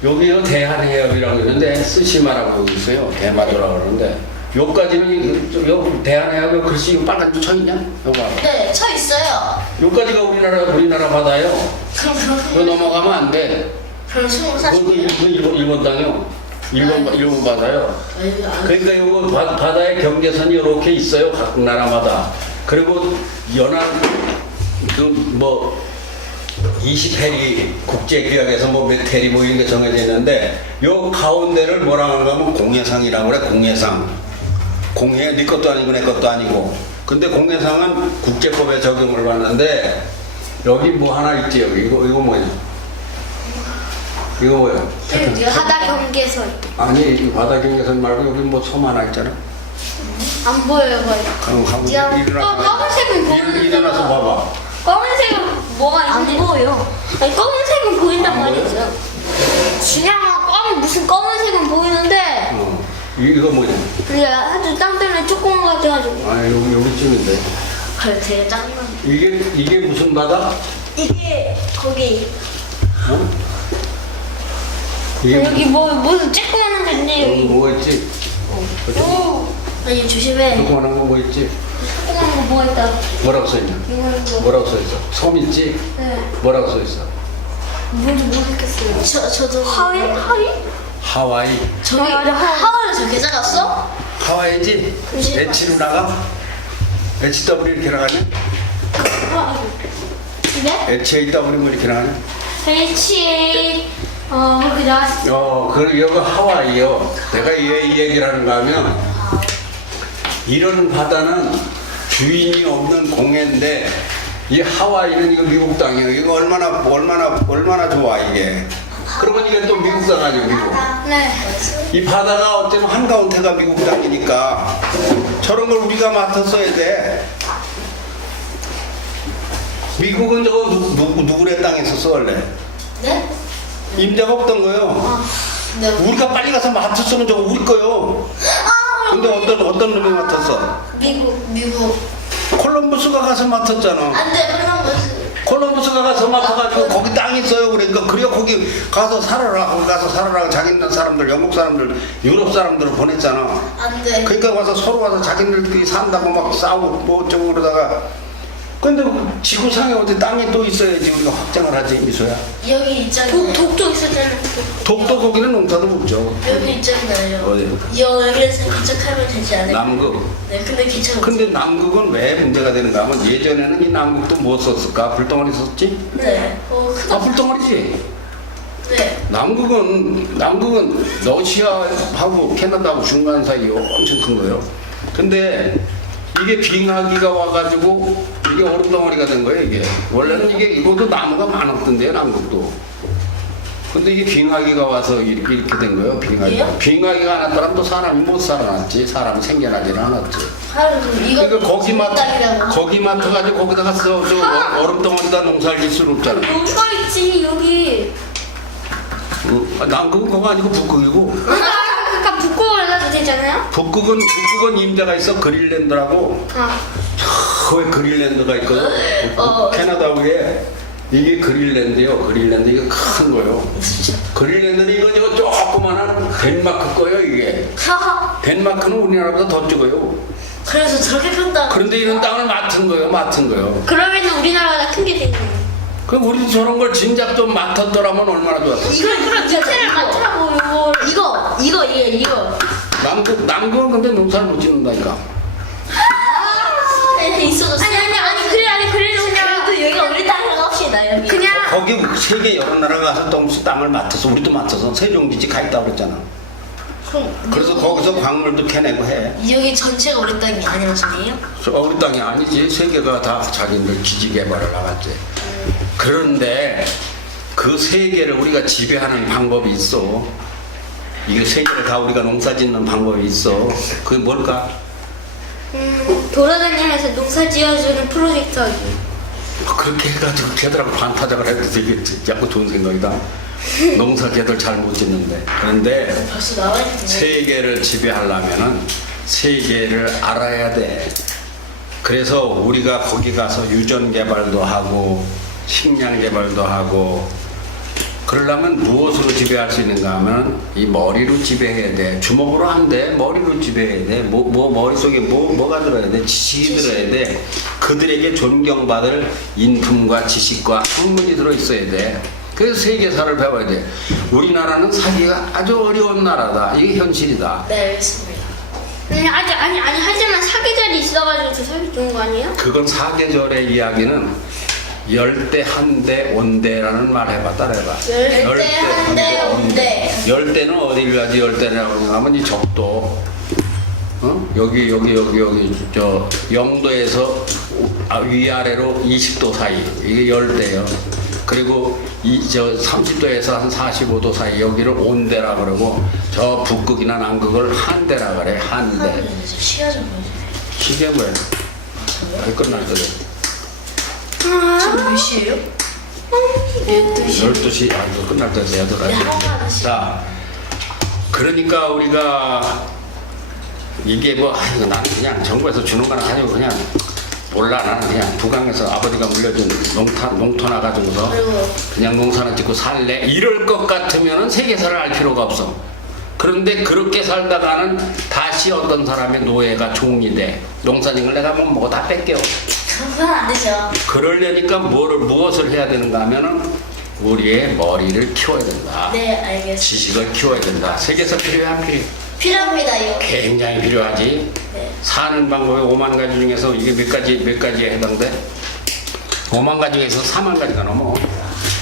여기요 대한해협이라고 있는데 스시마라고 여기 있어요. 대마도라고 그러는데 요까지는 요 대한해협에 글씨 빨간 줄 쳐 있냐? 요거 봐봐. 네, 쳐 있어요. 요까지가 우리나라 바다예요. 그거 넘어가면 안 돼. 그럼 20살. 그거 일본 땅이요. 일본 바다요. 그러니까 요거 바다의 경계선이 이렇게 있어요. 각 나라마다. 그리고 연안 뭐 20해리 국제규약에서 뭐 몇 해리 뭐 이런 게 정해져 있는데 요 가운데를 뭐라 하는가 하면 공해상이라고 그래. 공해상. 공해 네 것도 아니고 내 것도 아니고. 근데 공해상은 국제법에 적용을 받는데 여기 뭐 하나 있지. 여기 이거 뭐야? 이거 뭐야? 바다 경계선. 아니 이 바다 경계선 말고 여기 뭐 섬 하나 있잖아. 안 보여요, 거의. 그럼 한번 야, 일어나서 검은색은 보이는데. 일어나서 봐봐. 검은색은 뭐가 있는데? 안 보여. 아니, 검은색은 보인단 안 보여? 말이죠. 그냥 무슨 검은색은 보이는데 이거 뭐냐? 그게 아주 땅 때문에 조그만 것 같아가지고. 아 여기쯤인데. 그래, 되게 짱나. 이게 무슨 바다? 이게 거기. 어? 이게 여기 무슨 쬐끄만한 게 여기 있네. 뭐 있지? 오, 아니 조심해. 조그만한 거 뭐 있지? 조그만 거 뭐가 있다. 뭐라고 써있냐? 이거는 거. 뭐라고 써있어? 섬 있지? 네. 뭐라고 써있어? 뭔지 모르겠어요. 저도 하위? 하와이. 저기 하와이를 저렇게 작았어? 하와이지? H로 나가? HW 이렇게 나가냐? 네? HAW 뭐 이렇게 나가냐? HA 그렇게 나왔어. 여기 하와이요. 내가 왜 이 얘기를 하는가 하면, 이런 바다는 주인이 없는 공해인데, 이 하와이는 이거 미국 땅이에요. 이거 얼마나 좋아, 이게. 그러면 이게 또 미국 땅 아니에요, 미국. 네. 이 바다가 어쩌면 한가운데가 미국 땅이니까, 저런 걸 우리가 맡았어야 돼. 미국은 저거 누구네 땅에 있었어, 원래? 네? 임자가 없던 거예요. 네. 우리가 빨리 가서 맡았으면 저거 우리 거요. 근데 어떤 놈이 맡았어? 미국. 콜럼버스가 가서 맡았잖아. 안돼 콜럼버스가 가서 맡아가지고 거기 땅이 있어요. 그러니까 그래야 거기 가서 살아라. 거기 가서 살아라. 자기네 사람들, 영국 사람들, 유럽 사람들을 보냈잖아. 안돼. 그러니까 와서 서로 와서 자기네들끼리 산다고 막 싸우고 뭐 어쩌고 그러다가. 근데 지구상에 어디 땅이 또 있어야지 우리가 확장을 하지, 미소야. 여기 있잖아요. 독도 있었잖아요. 독도 거기는 농사도 없죠. 여기 있잖아요. 어디? 여기에서 개척하면 되지 않을까? 남극. 네, 근데 개척. 근데 남극은 왜 문제가 되는가 하면 예전에는 이 남극도 뭐 썼을까? 불덩어리 썼지? 네. 아, 불덩어리지. 네. 남극은 러시아하고 캐나다하고 중간 사이 엄청 큰 거예요. 근데 이게 빙하기가 와가지고 이게 얼음덩어리가 된 거예요, 이게. 원래는 이것도 나무가 많았던데요, 남극도. 근데 이게 빙하기가 와서 이렇게 된 거예요, 빙하기가. 그래요? 빙하기가 안 왔더라면 또 사람이 못 살아났지. 사람이 생겨나지는 않았지. 하루 이거 그러니까 땅이라고. 거기 맡아가지고 거기다가 저 얼음덩어리다 농사를 질 수는 없잖아. 여기가 있지 여기. 남극은 그거 아니고 북극이고. 그러니까 북극을 해도 되잖아요. 북극은 임자가 있어. 그린랜드라고. 거기 그린랜드가 있거든. 캐나다 위에 이게 그린랜드요. 그린랜드 이게 큰 거요. 그린랜드는 이거 조그만한 덴마크 거예요, 이게. 덴마크는 우리나라보다 더 적어요. 그래서 저렇게 큰 땅. 그런데 이런 땅을 맡은 거예요. 그러면 우리나라보다 큰 게 되겠네요. 그럼 우리도 저런 걸 진작 좀 맡았더라면 얼마나 좋았어. 그럼 밑에를 맡으라고 이거. 남극은 근데 농사를 못 짓는다니까. 있어도 아니 그래도 그냥 그래도 여기가 우리 땅이라고 합시다. 여기. 그냥 거기 세계 여러 나라 가서 땅을 맡아서 우리도 맡아서 세종지지 가 있다고 그랬잖아. 그래서 거기서 광물도 캐내고 해. 여기 전체가 우리 땅이 아니란 소리예요? 우리 땅이 아니지. 세계가 다 자기들 기지 개발을 나갔지. 그런데 그 세계를 우리가 지배하는 방법이 있어. 이게 세계를 다 우리가 농사 짓는 방법이 있어. 그게 뭘까? 돌아다니면서 농사 지어주는 프로젝트 하기. 그렇게 해가지고 걔들하고 반타작을 해도 되겠지. 자꾸 좋은 생각이다. 농사 걔들 잘 못 짓는데. 그런데 벌써 나와 있네. 세계를 지배하려면은 세계를 알아야 돼. 그래서 우리가 거기 가서 유전 개발도 하고 식량 개발도 하고 그러려면 무엇으로 지배할 수 있는가 하면 이 머리로 지배해야 돼. 주먹으로 안 돼. 머리로 지배해야 돼. 머릿속에 뭐가 들어야 돼? 지식이 들어야 돼. 그들에게 존경받을 인품과 지식과 학문이 들어있어야 돼. 그래서 세계사를 배워야 돼. 우리나라는 살기가 아주 어려운 나라다. 이게 현실이다. 네, 알겠습니다. 아니 하지만 사계절이 있어가지고 더 살기 좋은 거 아니에요? 그건 사계절의 이야기는 열대, 한대, 온대라는 말 해봐. 따라해봐. 열대, 한대, 온대. 열대는 어디를 가지? 열대라고 하면 이 적도. 여기 저 영도에서 위아래로 20도 사이. 이게 열대요. 그리고 저 30도에서 한 45도 사이 여기를 온대라 그러고 저 북극이나 남극을 한대라 그래. 한대. 시야 좀 보여주세요. 시계 뭐야? 거의 끝날 거래. 지금 몇 시에요? 12시, 이거 끝날 때 돼야 되더라. 자, 그러니까 우리가 이게 이거 나는 그냥 정부에서 주는 거나 가지고 그냥 몰라. 나는 그냥 부강에서 아버지가 물려준 농토 나가지고서 그냥 농사나 짓고 살래. 이럴 것 같으면은 세계사를 알 필요가 없어. 그런데 그렇게 살다가는 다시 어떤 사람의 노예가 종이 돼. 농사짓는 걸 내가 뭐 먹어 다 뺏겨. 그건 안 되죠. 그러려니까 무엇을 해야 되는가 하면은 우리의 머리를 키워야 된다. 네, 알겠습니다. 지식을 키워야 된다. 세계에서 필요해 안 필요해? 필요합니다, 이거. 굉장히 필요하지. 네. 사는 방법에 5만 가지 중에서 이게 몇 가지에 해당돼? 5만 가지 중에서 4만 가지가 넘어.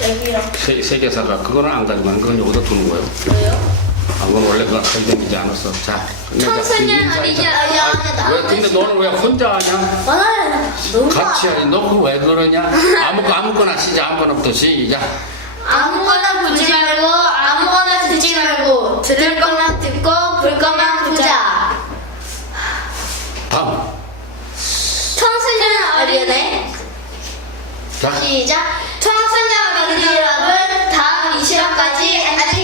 여기요. 세계사가 그거는 안 가지고는 그건 여기다 두는 거예요. 왜요? 아, 그건 원래 그건 가지되지 않았어. 자, 끝내자. 청소년 인사하자. 아니냐? 야, 왜 근데 너는 왜 혼자 하냐? 많아요. 너무 같이 많아. 하니 너 그거 왜 그러냐? 아무거나 시작. 아무거나부터 시작. 아무거나 보지 말고 아무거나 듣지 말고 들을 것만 듣고 볼 것만 보자. 다음. 청소년 어린애 자. 시작. 청소년 여러분 다음 이 시간까지 안녕.